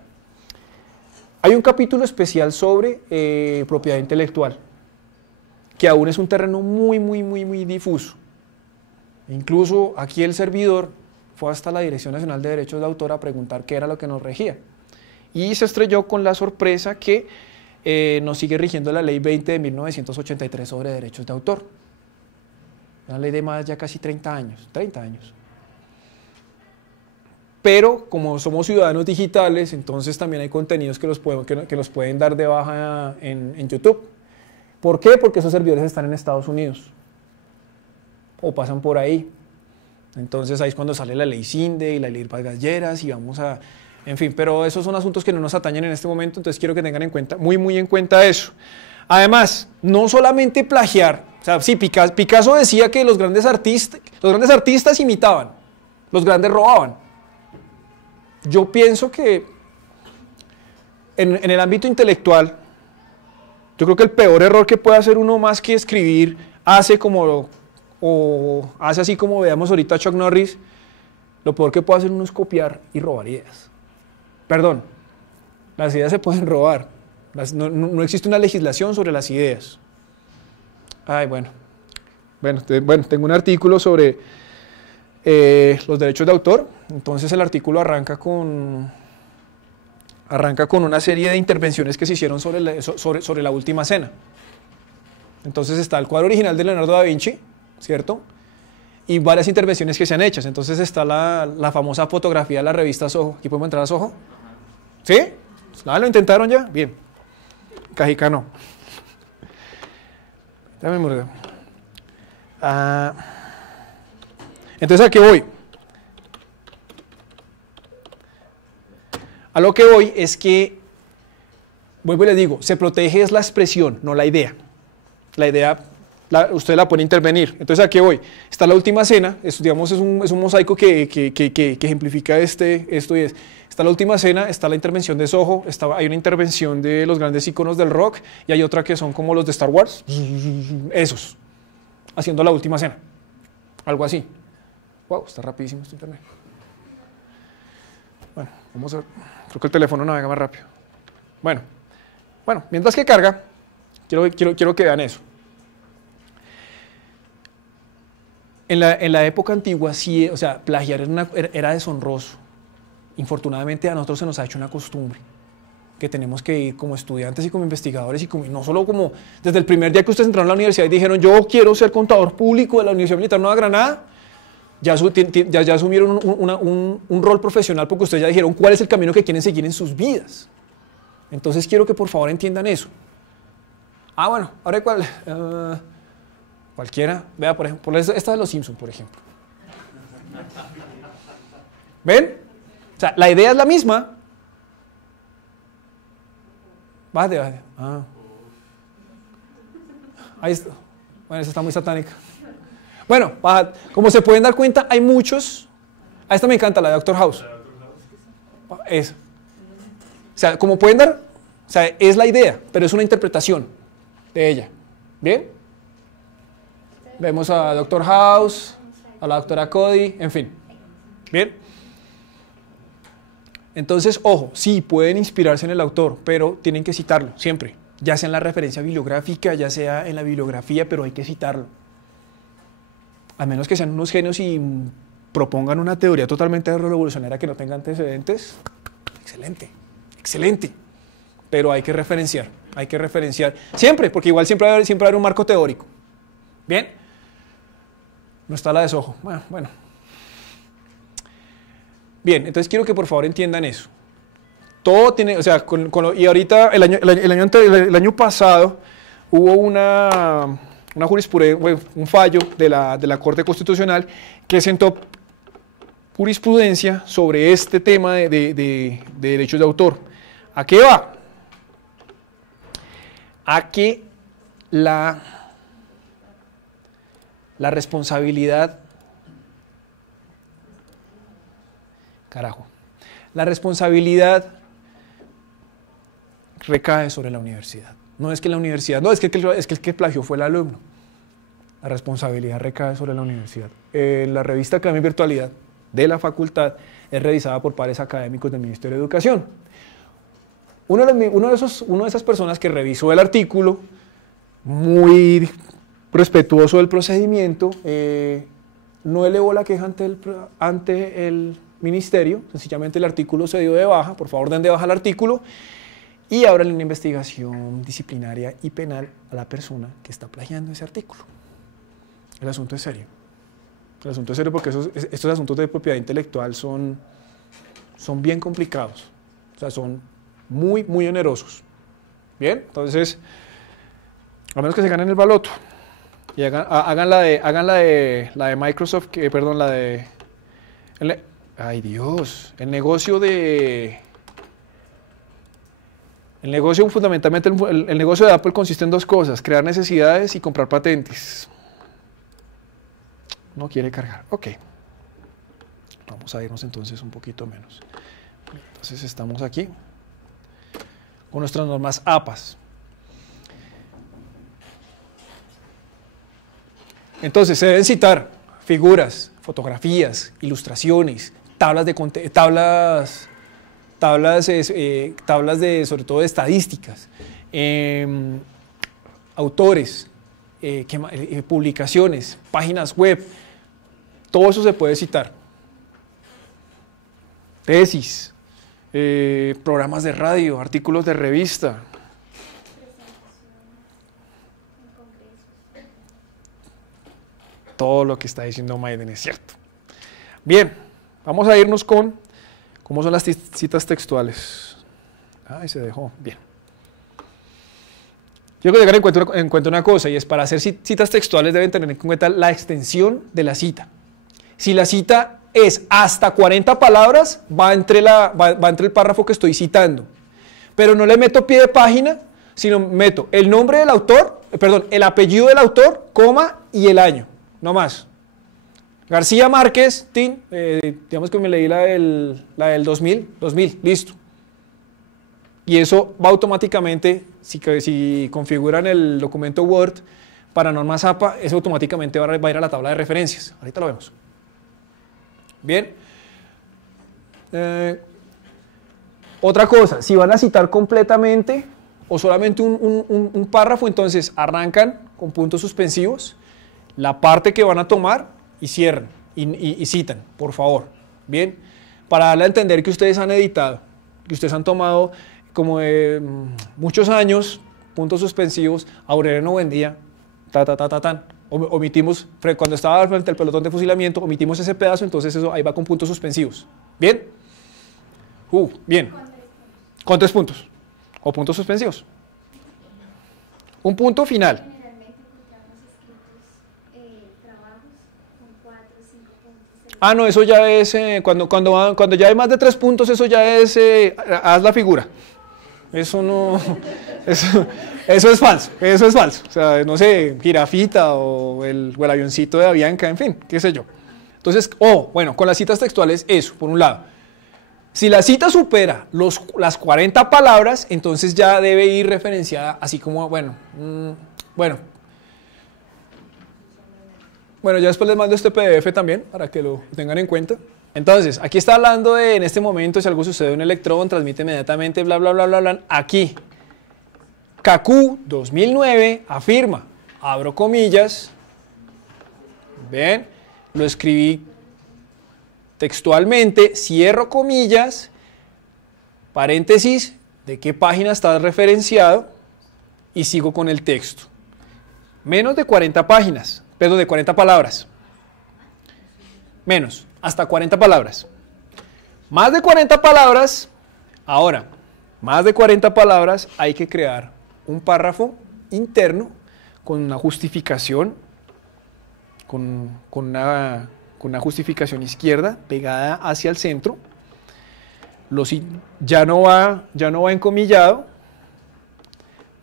Hay un capítulo especial sobre propiedad intelectual, que aún es un terreno muy difuso. Incluso aquí el servidor fue hasta la Dirección Nacional de Derechos de Autor a preguntar qué era lo que nos regía. Y se estrelló con la sorpresa que nos sigue rigiendo la Ley 20 de 1983 sobre derechos de autor. Una ley de más ya casi 30 años. Pero como somos ciudadanos digitales, entonces también hay contenidos que los pueden dar de baja en YouTube. ¿Por qué? Porque esos servidores están en Estados Unidos o pasan por ahí. Entonces ahí es cuando sale la ley CINDE y la ley Vargas Lleras y vamos a... En fin, pero esos son asuntos que no nos atañen en este momento, entonces quiero que tengan en cuenta, muy en cuenta eso. Además, no solamente plagiar. O sea, sí, Picasso decía que los grandes artistas imitaban, los grandes robaban. Yo pienso que en el ámbito intelectual, yo creo que el peor error que puede hacer uno más que escribir, hace así como veamos ahorita a Chuck Norris, lo peor que puede hacer uno es copiar y robar ideas. Perdón, las ideas se pueden robar, no existe una legislación sobre las ideas. Bueno, tengo un artículo sobre los derechos de autor. Entonces el artículo arranca con una serie de intervenciones que se hicieron sobre la Última Cena. Entonces está el cuadro original de Leonardo da Vinci, ¿cierto? Y varias intervenciones que se han hecho. Entonces está la famosa fotografía de la revista Soho. ¿Aquí podemos entrar a Soho? ¿Sí? ¿Lo intentaron ya? Bien. Cajica no. Dame morder. Entonces, ¿a qué voy? A lo que voy es que, vuelvo y les digo, se protege es la expresión, no la idea. La idea, usted la puede intervenir. Entonces, ¿a qué voy? Está la Última Cena, digamos, es un mosaico que ejemplifica esto y es. Está la Última Cena, está la intervención de Soho, hay una intervención de los grandes íconos del rock y hay otra que son como los de Star Wars. Esos. haciendo La Última Cena. Algo así. Wow, está rapidísimo este internet. Bueno, vamos a ver. Creo que el teléfono navega más rápido. Bueno, mientras que carga, quiero que vean eso. En la época antigua, sí, o sea, plagiar era deshonroso. Infortunadamente a nosotros se nos ha hecho una costumbre que tenemos que ir como estudiantes y como investigadores y no solo como desde el primer día que ustedes entraron a la universidad y dijeron yo quiero ser contador público de la Universidad Militar Nueva Granada, ya asumieron un rol profesional porque ustedes ya dijeron cuál es el camino que quieren seguir en sus vidas. Entonces quiero que por favor entiendan eso. Bueno, ahora cualquiera, vea por ejemplo, esta de los Simpsons, por ejemplo. ¿Ven? O sea, la idea es la misma. Bájate. Ahí está. Bueno, esa está muy satánica. Bueno, como se pueden dar cuenta, hay muchos. Esta me encanta, la de Doctor House. Esa. O sea, como pueden dar, o sea, es la idea, pero es una interpretación de ella. ¿Bien? Vemos a Doctor House, a la doctora Cody, en fin. ¿Bien? Entonces, ojo, sí, pueden inspirarse en el autor, pero tienen que citarlo, siempre. Ya sea en la referencia bibliográfica, ya sea en la bibliografía, pero hay que citarlo. A menos que sean unos genios y propongan una teoría totalmente revolucionaria que no tenga antecedentes. Excelente, excelente. Pero hay que referenciar. Siempre, porque igual siempre va a haber un marco teórico. ¿Bien? No está la de Soho. Bueno. Bien, entonces quiero que por favor entiendan eso. Todo tiene, o sea, y ahorita el año pasado hubo una jurisprudencia, un fallo de la Corte Constitucional que sentó jurisprudencia sobre este tema de derechos de autor. ¿A qué va? A que la responsabilidad, la responsabilidad recae sobre la universidad. No es que la universidad, es que el que plagió fue el alumno. La responsabilidad recae sobre la universidad. La revista Academia y Virtualidad de la facultad es revisada por pares académicos del Ministerio de Educación. Uno de esas personas que revisó el artículo, muy respetuoso del procedimiento, no elevó la queja ante el ministerio, sencillamente el artículo se dio de baja, por favor den de baja el artículo, y abren una investigación disciplinaria y penal a la persona que está plagiando ese artículo. El asunto es serio. El asunto es serio porque estos asuntos de propiedad intelectual son bien complicados, o sea, son muy, muy onerosos. Bien, entonces, a menos que se ganen el baloto y hagan la de Microsoft, ay Dios, el negocio fundamentalmente, el negocio de Apple consiste en dos cosas: crear necesidades y comprar patentes. No quiere cargar, ok. Vamos a irnos entonces un poquito menos. Entonces estamos aquí con nuestras normas APAS. Entonces se deben citar figuras, fotografías, ilustraciones, tablas de sobre todo de estadísticas, autores, publicaciones, páginas web, todo eso se puede citar. Tesis, programas de radio, artículos de revista. Todo lo que está diciendo Maiden es cierto. Bien, vamos a irnos con cómo son las citas textuales. Ay, se dejó. Bien. Yo quiero llegar en cuenta una cosa, y es: para hacer citas textuales deben tener en cuenta la extensión de la cita. Si la cita es hasta 40 palabras, va entre el párrafo que estoy citando. Pero no le meto pie de página, sino meto el nombre del autor, el apellido del autor, coma y el año. No más. García Márquez, digamos que me leí la del 2000, listo. Y eso va automáticamente, si configuran el documento Word, para norma ZAPA, eso automáticamente va a ir a la tabla de referencias. Ahorita lo vemos. Bien. Otra cosa, si van a citar completamente o solamente un párrafo, entonces arrancan con puntos suspensivos, la parte que van a tomar y cierran y citan, por favor. Bien, para darle a entender que ustedes han editado, que ustedes han tomado como de muchos años, puntos suspensivos, Aureliano Buendía, tan. Omitimos, cuando estaba frente al pelotón de fusilamiento, omitimos ese pedazo, entonces eso ahí va con puntos suspensivos. ¿Bien? Bien. Con 3 puntos. O puntos suspensivos. Un punto final. Generalmente encontramos escritos trabajos con 4 o 5 puntos. Ah, no, eso ya es, cuando ya hay más de 3 puntos, eso ya es, haz la figura. Eso no, eso es falso, eso es falso. O sea, no sé, jirafita o el avioncito de Avianca, en fin, qué sé yo. Entonces, bueno, con las citas textuales, eso, por un lado. Si la cita supera las 40 palabras, entonces ya debe ir referenciada, así como, bueno, ya después les mando este PDF también, para que lo tengan en cuenta. Entonces, aquí está hablando de, en este momento, si algo sucede, un electrón transmite inmediatamente, bla, bla, bla, bla, bla. Aquí, Kaku 2009 afirma, abro comillas, ven, lo escribí textualmente, cierro comillas, paréntesis, de qué página está referenciado y sigo con el texto. Menos de 40 páginas, perdón, de 40 palabras. Menos, hasta 40 palabras. Más de 40 palabras, ahora, más de 40 palabras, hay que crear un párrafo interno con una justificación, con una justificación izquierda pegada hacia el centro. Ya no va encomillado,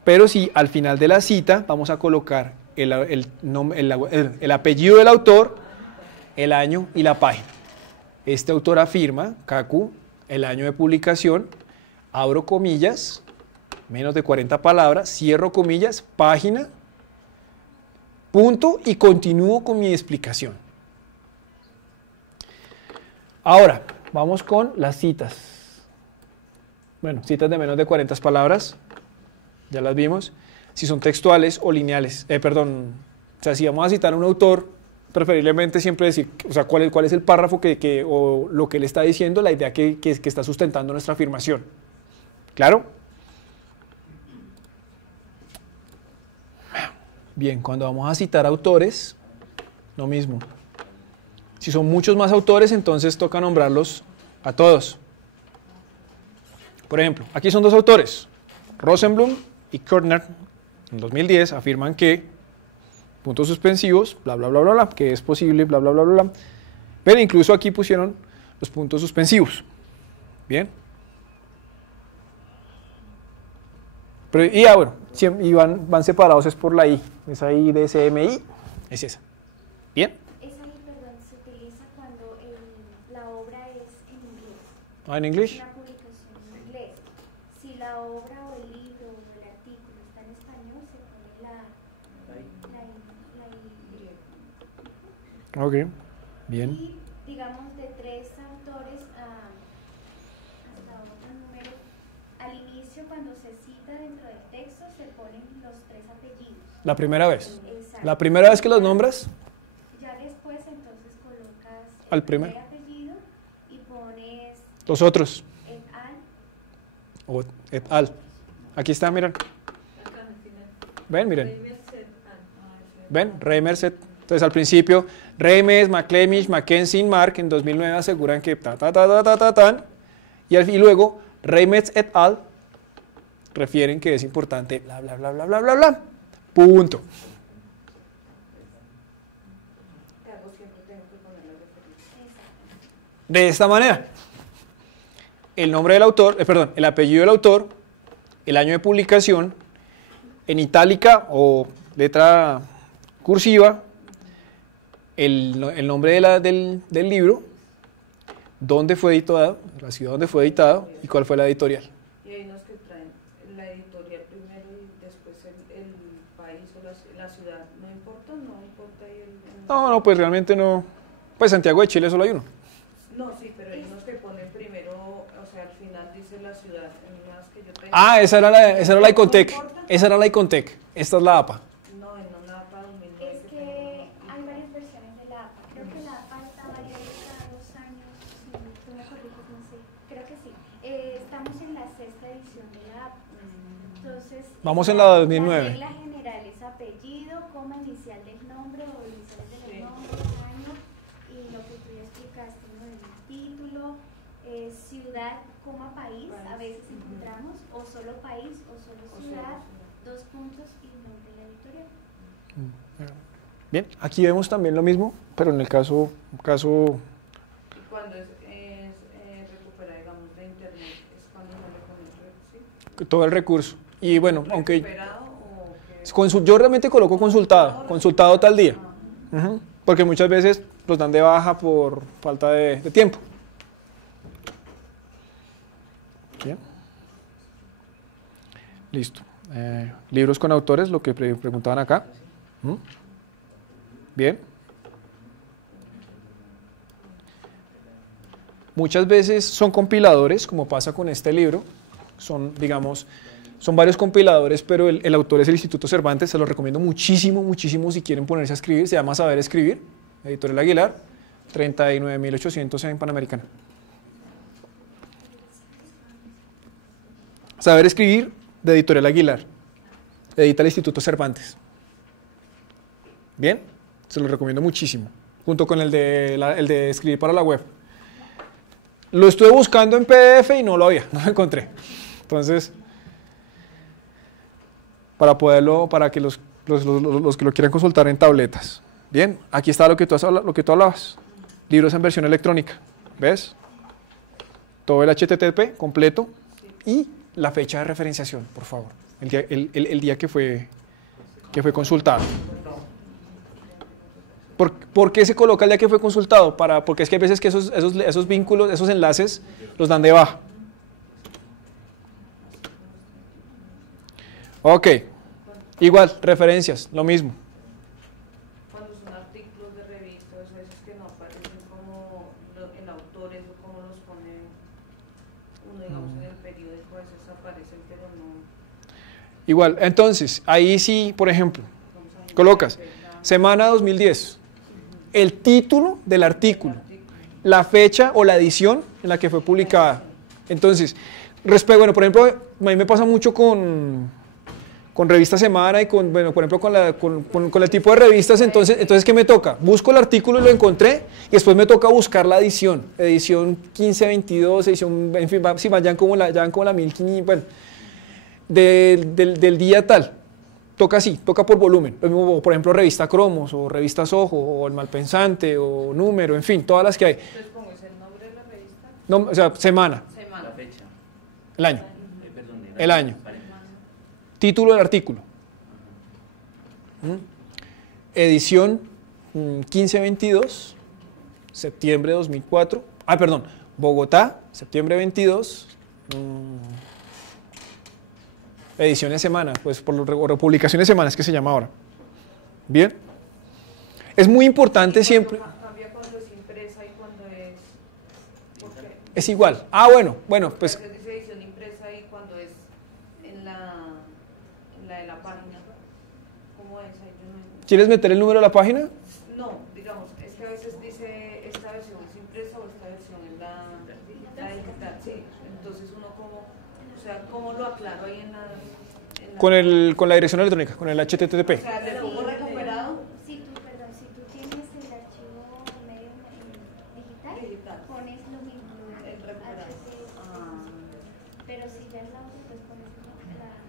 pero sí al final de la cita vamos a colocar el apellido del autor, el año y la página. Este autor afirma, Kaku, el año de publicación, abro comillas, menos de 40 palabras, cierro comillas, página, punto y continúo con mi explicación. Ahora, vamos con las citas. Bueno, citas de menos de 40 palabras, ya las vimos. Si son textuales o lineales, o sea, si vamos a citar a un autor, preferiblemente siempre decir, o sea, cuál es el párrafo o lo que él está diciendo, la idea que está sustentando nuestra afirmación. ¿Claro? Bien, cuando vamos a citar autores, lo mismo. Si son muchos más autores, entonces toca nombrarlos a todos. Por ejemplo, aquí son 2 autores, Rosenblum y Körner, en 2010 afirman que, puntos suspensivos, bla, bla, bla, bla, bla, que es posible, bla, bla, bla, bla, bla. Pero incluso aquí pusieron los puntos suspensivos. Bien. Pero, y van separados es por la I, esa I de SMI, es esa. Bien. Se utiliza cuando la obra es en inglés. ¿En inglés? Una publicación en inglés. Si la obra o el libro o el artículo está en español, se pone la I. Ok, bien. Y digamos de 3 autores hasta otro número, al inicio cuando se cita dentro del texto se ponen los 3 apellidos. La primera vez. Exacto. La primera vez que los nombras, Ya después entonces colocas Al el primer. primer apellido y pones los otros, et al. o et al. Aquí está, miren. Ven, miren. Ven, Reimers et. Entonces al principio, Reimers, McClemish, Mackenzie, Mark en 2009 aseguran que y luego Reimers et al refieren que es importante, bla, bla, bla, bla, bla, bla, bla. Punto. De esta manera, el nombre del autor, el apellido del autor, el año de publicación, en itálica o letra cursiva, el nombre del libro, dónde fue editado, la ciudad donde fue editado y cuál fue la editorial. Y hay unos que traen la editorial primero y después el país o la ciudad, ¿no importa? ¿No importa ahí No, pues realmente no. Pues Santiago de Chile solo hay uno. No, sí, pero hay unos que ponen primero, o sea, al final dice la ciudad, en las que yo tengo. Ah, esa era la Icontec. Esa era la Icontec. Esta es la APA. No, en una APA 2009. Es que hay varias versiones de la APA. Creo que la APA está variando cada 2 años. Si tú me corriges, no sé. Creo que sí. Estamos en la 6ª edición de la APA. Entonces, Vamos en la 2009. La regla general es apellido, coma inicial del nombre o iniciales de los nombres, año, y lo que tú ya explicaste, ¿no? El título, ciudad, coma país, a veces encontramos, o solo país, o solo ciudad, 2 puntos y nombre de la editorial. Bien, aquí vemos también lo mismo, pero en el caso Y cuando es recuperar, digamos, de internet, es cuando sale con el ¿sí? todo el recurso. Y bueno, aunque ¿Recuperado o qué? yo realmente coloco consultado tal día. Ujú, porque muchas veces los dan de baja por falta de tiempo. Bien. Listo. Libros con autores, lo que preguntaban acá. ¿Mm? Bien. Muchas veces son compiladores, como pasa con este libro. Son, digamos, son varios compiladores, pero el autor es el Instituto Cervantes. Se lo recomiendo muchísimo, muchísimo si quieren ponerse a escribir. Se llama Saber Escribir, Editorial Aguilar, 39.800 en Panamericana. Saber Escribir, de Editorial Aguilar. Edita el Instituto Cervantes. Bien, se lo recomiendo muchísimo, junto con el de Escribir para la Web. Lo estuve buscando en PDF y no lo había, no lo encontré. Entonces, para que los que lo quieran consultar en tabletas. Bien, aquí está lo que tú hablabas. Libros en versión electrónica. ¿Ves? Todo el HTTP completo y la fecha de referenciación, por favor. El día que fue consultado. ¿Por qué se coloca el día que fue consultado? Porque es que hay veces que esos vínculos, esos enlaces, los dan de baja. Ok. Igual, referencias, lo mismo. Cuando son artículos de revista, o sea, esos que no aparecen como el autor, eso como los pone uno, digamos, en el periódico, a veces aparecen, pero no. Igual, entonces, ahí sí, por ejemplo, colocas semana 2010, el título del artículo, la fecha o la edición en la que fue publicada. Entonces, bueno, por ejemplo, a mí me pasa mucho con Revista Semana y por ejemplo, con el tipo de revistas. Entonces, ¿qué me toca? Busco el artículo y lo encontré, y después me toca buscar la edición 1522, edición, en fin, si vayan como la 1500, bueno, del día tal. Toca así, toca por volumen. Lo mismo, por ejemplo, Revista Cromos, o Revista Soho, o El Malpensante, o Número, en fin, todas las que hay. Entonces, ¿cómo es el nombre de la revista? No, o sea, semana, Semana. La fecha. el año, Perdón, el año. Título del artículo. Edición 1522, septiembre de 2004. Perdón, Bogotá, septiembre 22. Ediciones semana, pues o publicaciones semanas que se llama ahora. Bien. Es muy importante siempre. Cambia cuando es impresa y cuando es. ¿Por qué? Es igual. Bueno, pues. Porque dice edición impresa y cuando es en la de la página. ¿Cómo es? Ahí yo no. ¿Quieres meter el número de la página? No, digamos, es que a veces dice esta versión es impresa o esta versión es la digital. Sí, entonces uno ¿cómo lo aclaro ahí en la Con la dirección electrónica, con el HTTP. O sea, ¿le pongo recuperado? Si tú tienes el archivo medio digital, pones lo mismo, El recuperado. pero si ya es la otra, pues pones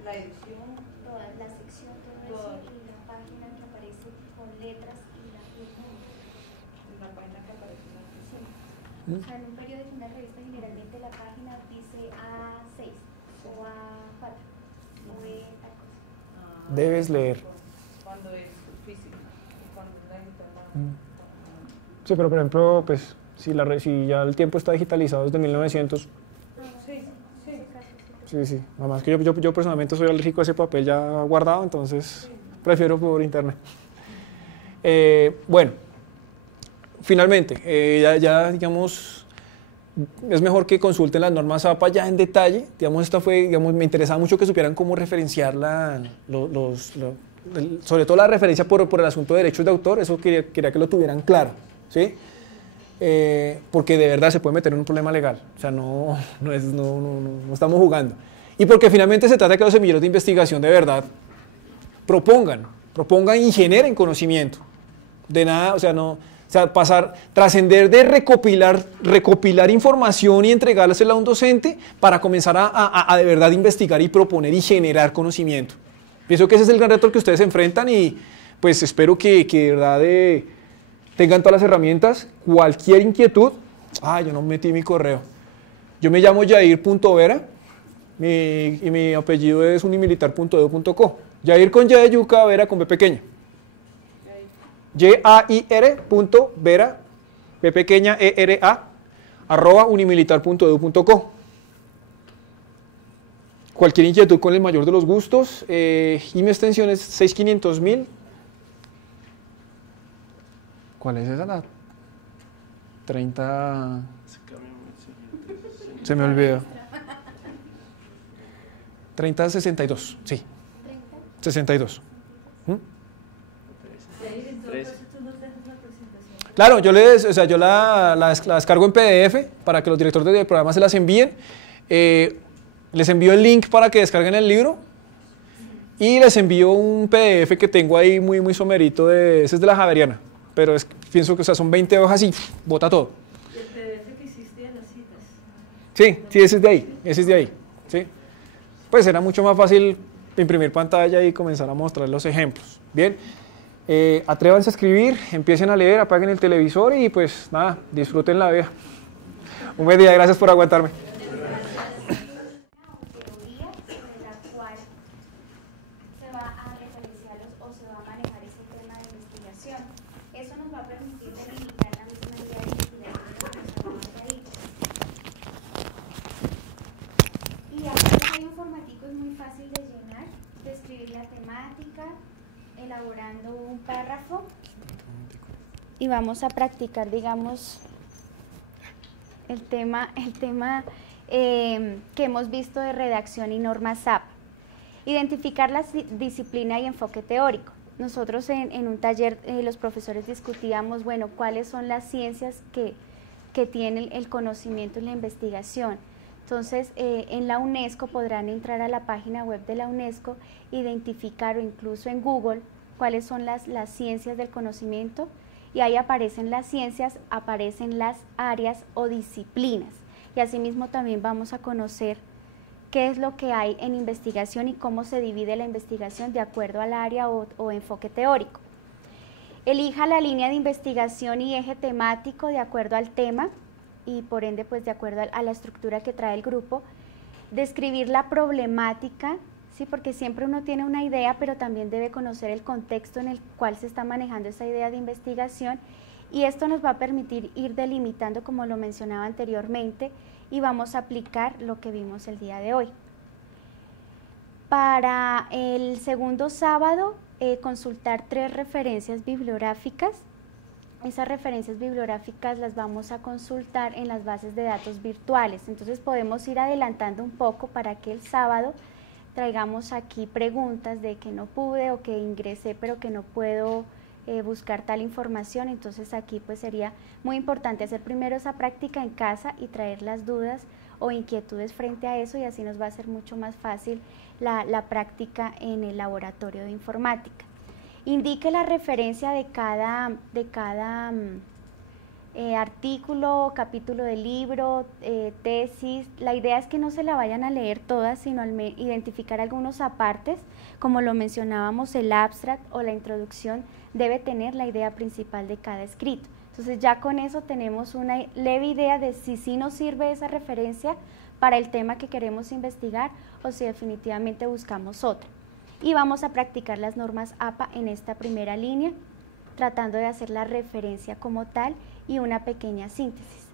La edición. toda la sección, todo eso, y la página que aparece con letras y la La página que aparece en la sí. O sea, en un periódico, una revista, generalmente la página dice A6 o A4 o B tal cosa. Debes leer. Cuando es física y cuando es la digital. Sí, pero por ejemplo, pues si ya el tiempo está digitalizado desde 1900. Sí. Sí, sí. Además que yo personalmente soy alérgico a ese papel ya guardado, entonces prefiero por internet. Bueno, finalmente, ya digamos, es mejor que consulten las normas APA ya en detalle. Digamos, esta fue, digamos, me interesaba mucho que supieran cómo referenciar sobre todo la referencia por el asunto de derechos de autor, eso quería que lo tuvieran claro, ¿sí? Porque de verdad se puede meter en un problema legal, o sea, no estamos jugando. Y porque finalmente se trata de que los semilleros de investigación de verdad propongan y generen conocimiento. De nada, o sea, trascender de recopilar información y entregársela a un docente para comenzar a de verdad investigar y proponer y generar conocimiento. Pienso que ese es el gran reto al que ustedes se enfrentan y pues espero que de verdad tengan todas las herramientas. Cualquier inquietud, yo no metí mi correo. Yo me llamo Yair.vera y mi apellido es unimilitar.edu.co. Yair con Y de yuca, Vera con B pequeña. Yair.vera, B pequeña ERA, @unimilitar.edu.co. Cualquier inquietud con el mayor de los gustos. Y mi extensión es 6500.000. ¿Cuál es esa? La 30... Se me olvidó. 3062, sí. 62. Claro, yo la descargo en PDF para que los directores del programa se las envíen. Les envío el link para que descarguen el libro y les envío un PDF que tengo ahí muy somerito, ese es de la Javeriana, pero pienso que son 20 hojas y bota todo. ¿Y el PDF que hiciste de las citas? Sí, ese es de ahí, ¿sí? Pues era mucho más fácil imprimir pantalla y comenzar a mostrar los ejemplos. Bien, atrévanse a escribir, empiecen a leer, apaguen el televisor y pues nada, disfruten la vida. Un buen día, gracias por aguantarme. Elaborando un párrafo y vamos a practicar, digamos, el tema que hemos visto de redacción y normas APA. Identificar la disciplina y enfoque teórico. Nosotros en un taller los profesores discutíamos, bueno, cuáles son las ciencias que tienen el conocimiento y la investigación. Entonces, en la UNESCO podrán entrar a la página web de la UNESCO, identificar o incluso en Google cuáles son las ciencias del conocimiento y ahí aparecen las ciencias, aparecen las áreas o disciplinas. Y asimismo también vamos a conocer qué es lo que hay en investigación y cómo se divide la investigación de acuerdo al área o enfoque teórico. Elija la línea de investigación y eje temático de acuerdo al tema y por ende pues de acuerdo a la estructura que trae el grupo. Describir la problemática, ¿sí? Porque siempre uno tiene una idea, pero también debe conocer el contexto en el cual se está manejando esa idea de investigación y esto nos va a permitir ir delimitando, como lo mencionaba anteriormente, y vamos a aplicar lo que vimos el día de hoy. Para el segundo sábado, consultar 3 referencias bibliográficas. Esas referencias bibliográficas las vamos a consultar en las bases de datos virtuales, entonces podemos ir adelantando un poco para que el sábado traigamos aquí preguntas de que no pude o que ingresé pero que no puedo buscar tal información. Entonces aquí pues sería muy importante hacer primero esa práctica en casa y traer las dudas o inquietudes frente a eso y así nos va a ser mucho más fácil la práctica en el laboratorio de informática. Indique la referencia de cada artículo, capítulo del libro, tesis. La idea es que no se la vayan a leer todas, sino identificar algunos apartes, como lo mencionábamos, el abstract o la introducción debe tener la idea principal de cada escrito. Entonces ya con eso tenemos una leve idea de si sí nos sirve esa referencia para el tema que queremos investigar o si definitivamente buscamos otra. Y vamos a practicar las normas APA en esta primera línea, tratando de hacer la referencia como tal y una pequeña síntesis.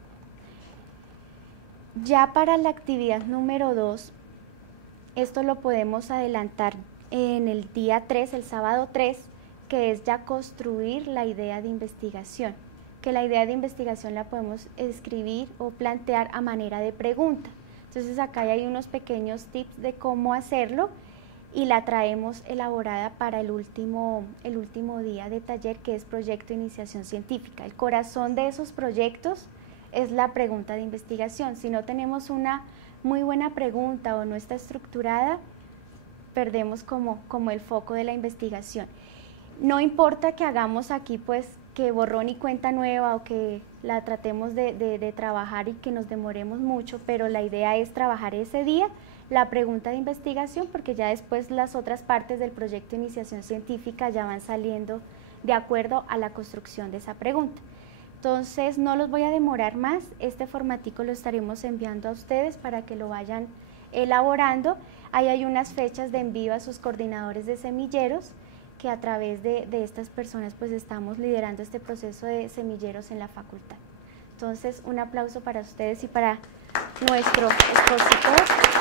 Ya para la actividad número 2, esto lo podemos adelantar en el día 3, el sábado 3, que es ya construir la idea de investigación, que la idea de investigación la podemos escribir o plantear a manera de pregunta. Entonces acá hay unos pequeños tips de cómo hacerlo y la traemos elaborada para el último día de taller, que es proyecto de iniciación científica. El corazón de esos proyectos es la pregunta de investigación. Si no tenemos una muy buena pregunta o no está estructurada, perdemos como el foco de la investigación. No importa que hagamos aquí pues que borrón y cuenta nueva o que la tratemos de trabajar y que nos demoremos mucho, pero la idea es trabajar ese día la pregunta de investigación, porque ya después las otras partes del proyecto de iniciación científica ya van saliendo de acuerdo a la construcción de esa pregunta. Entonces no los voy a demorar más, este formatico lo estaremos enviando a ustedes para que lo vayan elaborando. Ahí hay unas fechas de envío a sus coordinadores de semilleros, que a través de estas personas pues estamos liderando este proceso de semilleros en la facultad. Entonces un aplauso para ustedes y para nuestro expositor.